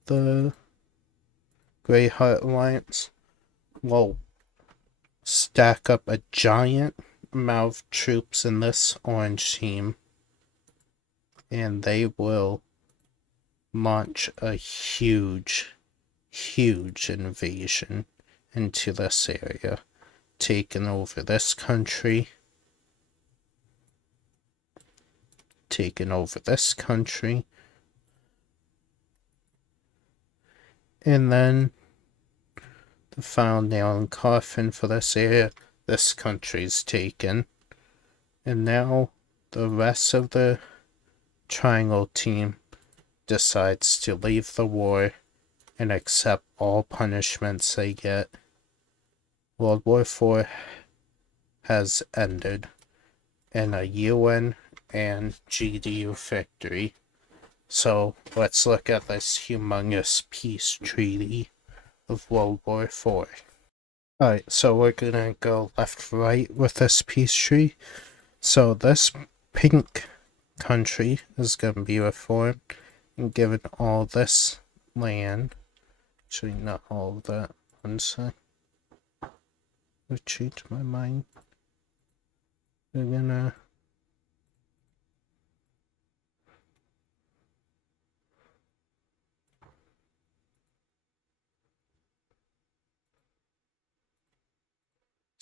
the Grey Heart Alliance will stack up a giant amount of troops in this orange team, and they will launch a huge invasion into this area, taking over this country, and then the final nail in the coffin for this area, this country's taken. And now the rest of the Triangle team decides to leave the war and accept all punishments they get. World War IV has ended in a UN and GDU victory. So let's look at this humongous peace treaty of World War IV. Alright, so we're gonna go left-right with this peace treaty. So this pink country is gonna be reformed and given all this land. Actually, not all of that. One sec. I've changed my mind. We're gonna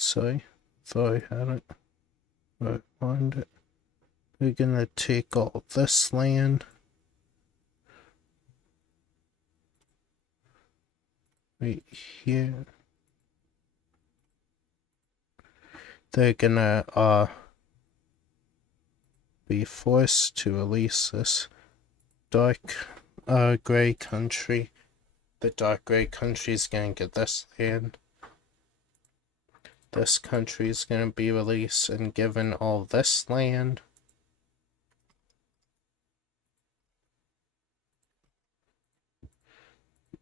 Sorry, thought I had it. But I found it. We're gonna take all this land. Right here. They're gonna be forced to release this dark gray country. The dark gray country is gonna get this land. This country is gonna be released and given all this land.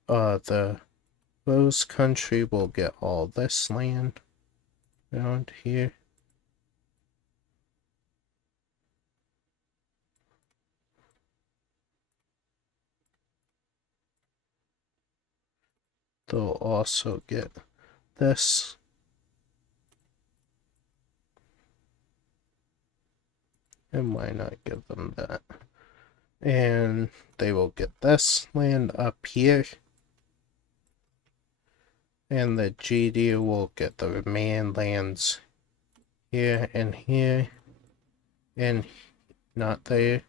The rose country will get all this land around here. They'll also get this. And why not give them that? And they will get this land up here. And the GD will get the remaining lands here and here. And not there.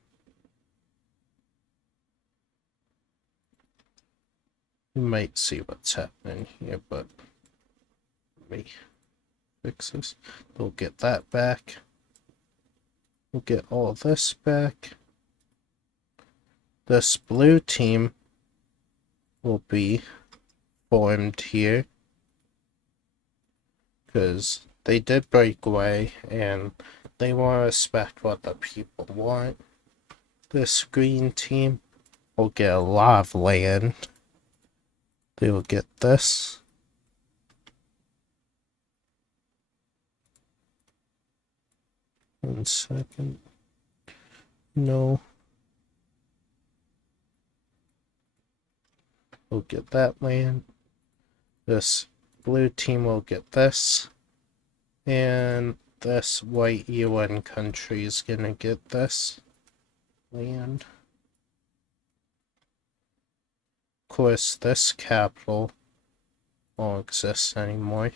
You might see what's happening here, but let me fix this. They'll get that back. We'll get all this back. This blue team will be formed here because they did break away and they want to respect what the people want. This green team will get a lot of land. They will get this. One second. No. We'll get that land. This blue team will get this. And this white UN country is gonna get this land. Of course, this capital won't exist anymore.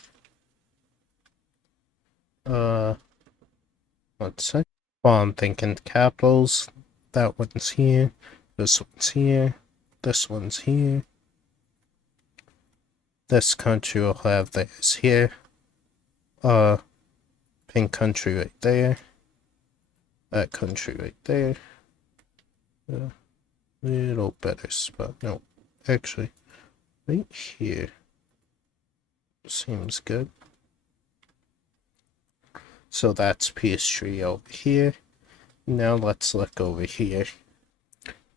One sec. Well, I'm thinking capitals. That one's here. This one's here. This one's here. This country will have theirs here. Pink country right there. That country right there. Little better spot. No, actually, right here. Seems good. So that's PS3 over here. Now let's look over here.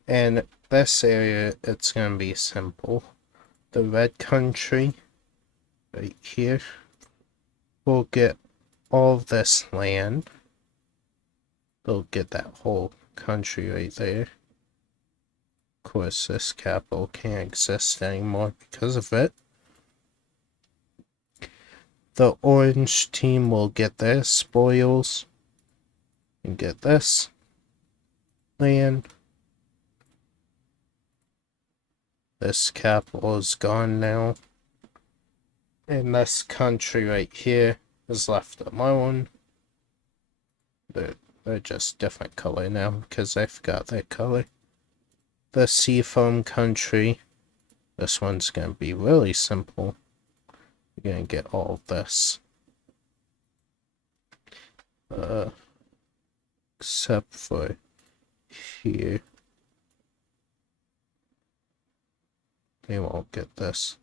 And this area, it's gonna be simple. The red country, right here, will get all of this land. They'll get that whole country right there. Of course, this capital can't exist anymore because of it. The orange team will get their spoils and get this land. This capital is gone now. And this country right here is left alone. They're just different color now because I forgot their color. The seafoam country, this one's gonna be really simple. You're gonna get all of this. Except for here. They won't get this.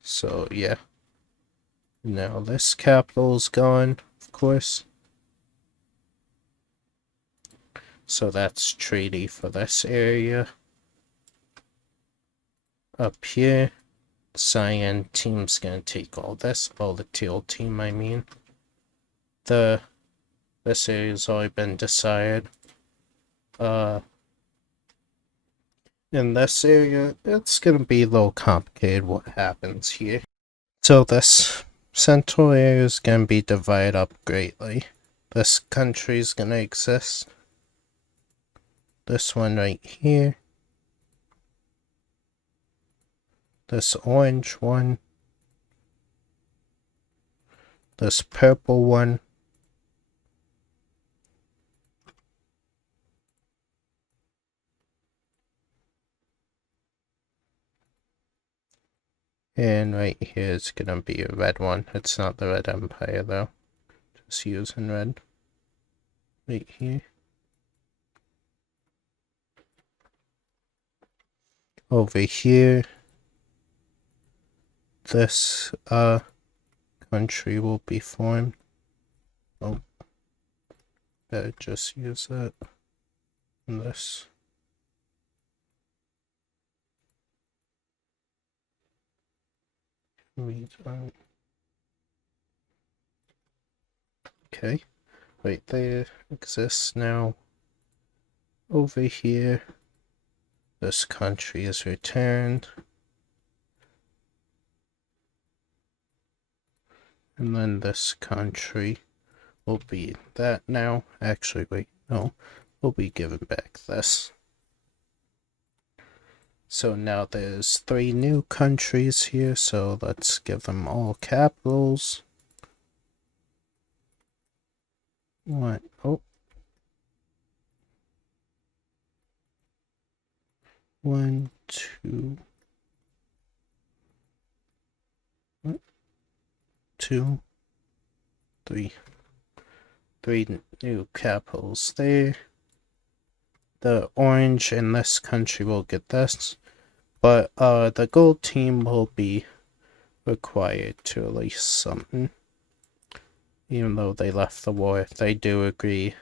So, yeah. Now this capital's gone, of course. So that's treaty for this area. Up here, cyan team's gonna take all this. Oh, the teal team, I mean. This area's already been decided. In this area, it's gonna be a little complicated what happens here. So this central area is gonna be divided up greatly. This country's gonna exist. This one right here. This orange one. this purple one. And right here is gonna be a red one. It's not the Red Empire though. Just using red. Right here. Over here, this country will be formed. Oh, better just use that. And this. Okay, right there exists now. Over here, this country is returned. And then this country will be that now. Actually, wait, no, we'll be giving back this. So now there's 3 new countries here, so let's give them all capitals. What? Oh. 1, 2. What? 2, 3. 3 new capitals there. The orange in this country will get this, but the gold team will be required to release something. Even though they left the war, they do agree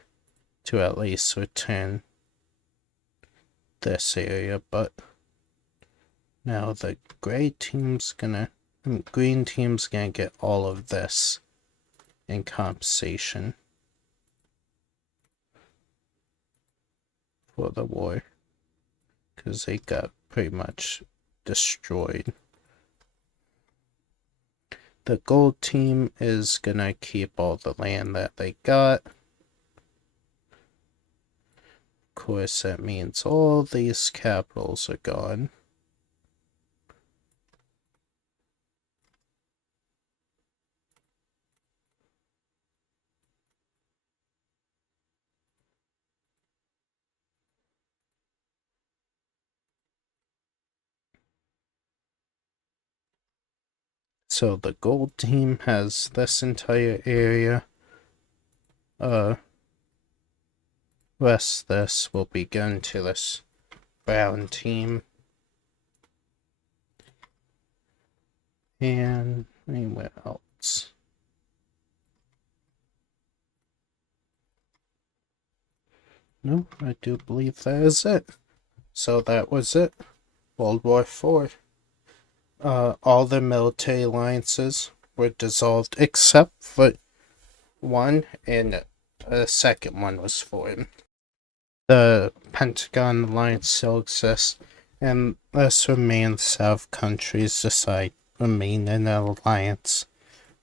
to at least return this area, but now the green team's gonna get all of this in compensation for the war, because they got pretty much destroyed. The gold team is gonna keep all the land that they got. Of course, that means all these capitals are gone. So the gold team has this entire area. Rest this will be given to this brown team. And anywhere else. No, I do believe that is it. So that was it. World War IV. All the military alliances were dissolved except for one, and a second one was formed. The Pentagon Alliance still exists, and this remains how countries decide remain in an alliance.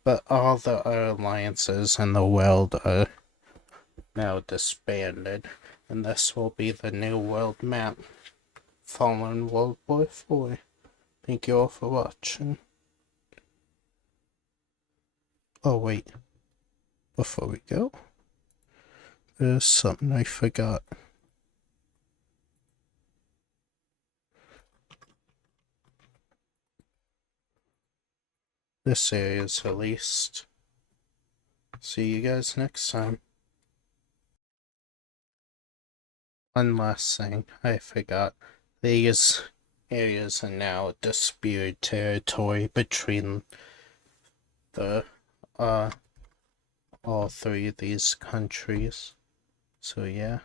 But all the other alliances in the world are now disbanded, and this will be the new world map following World War IV. Thank you all for watching. Oh wait, before we go, there's something I forgot. This area is released. See you guys next time. One last thing I forgot. These areas are now disputed territory between the all 3 of these countries. So yeah.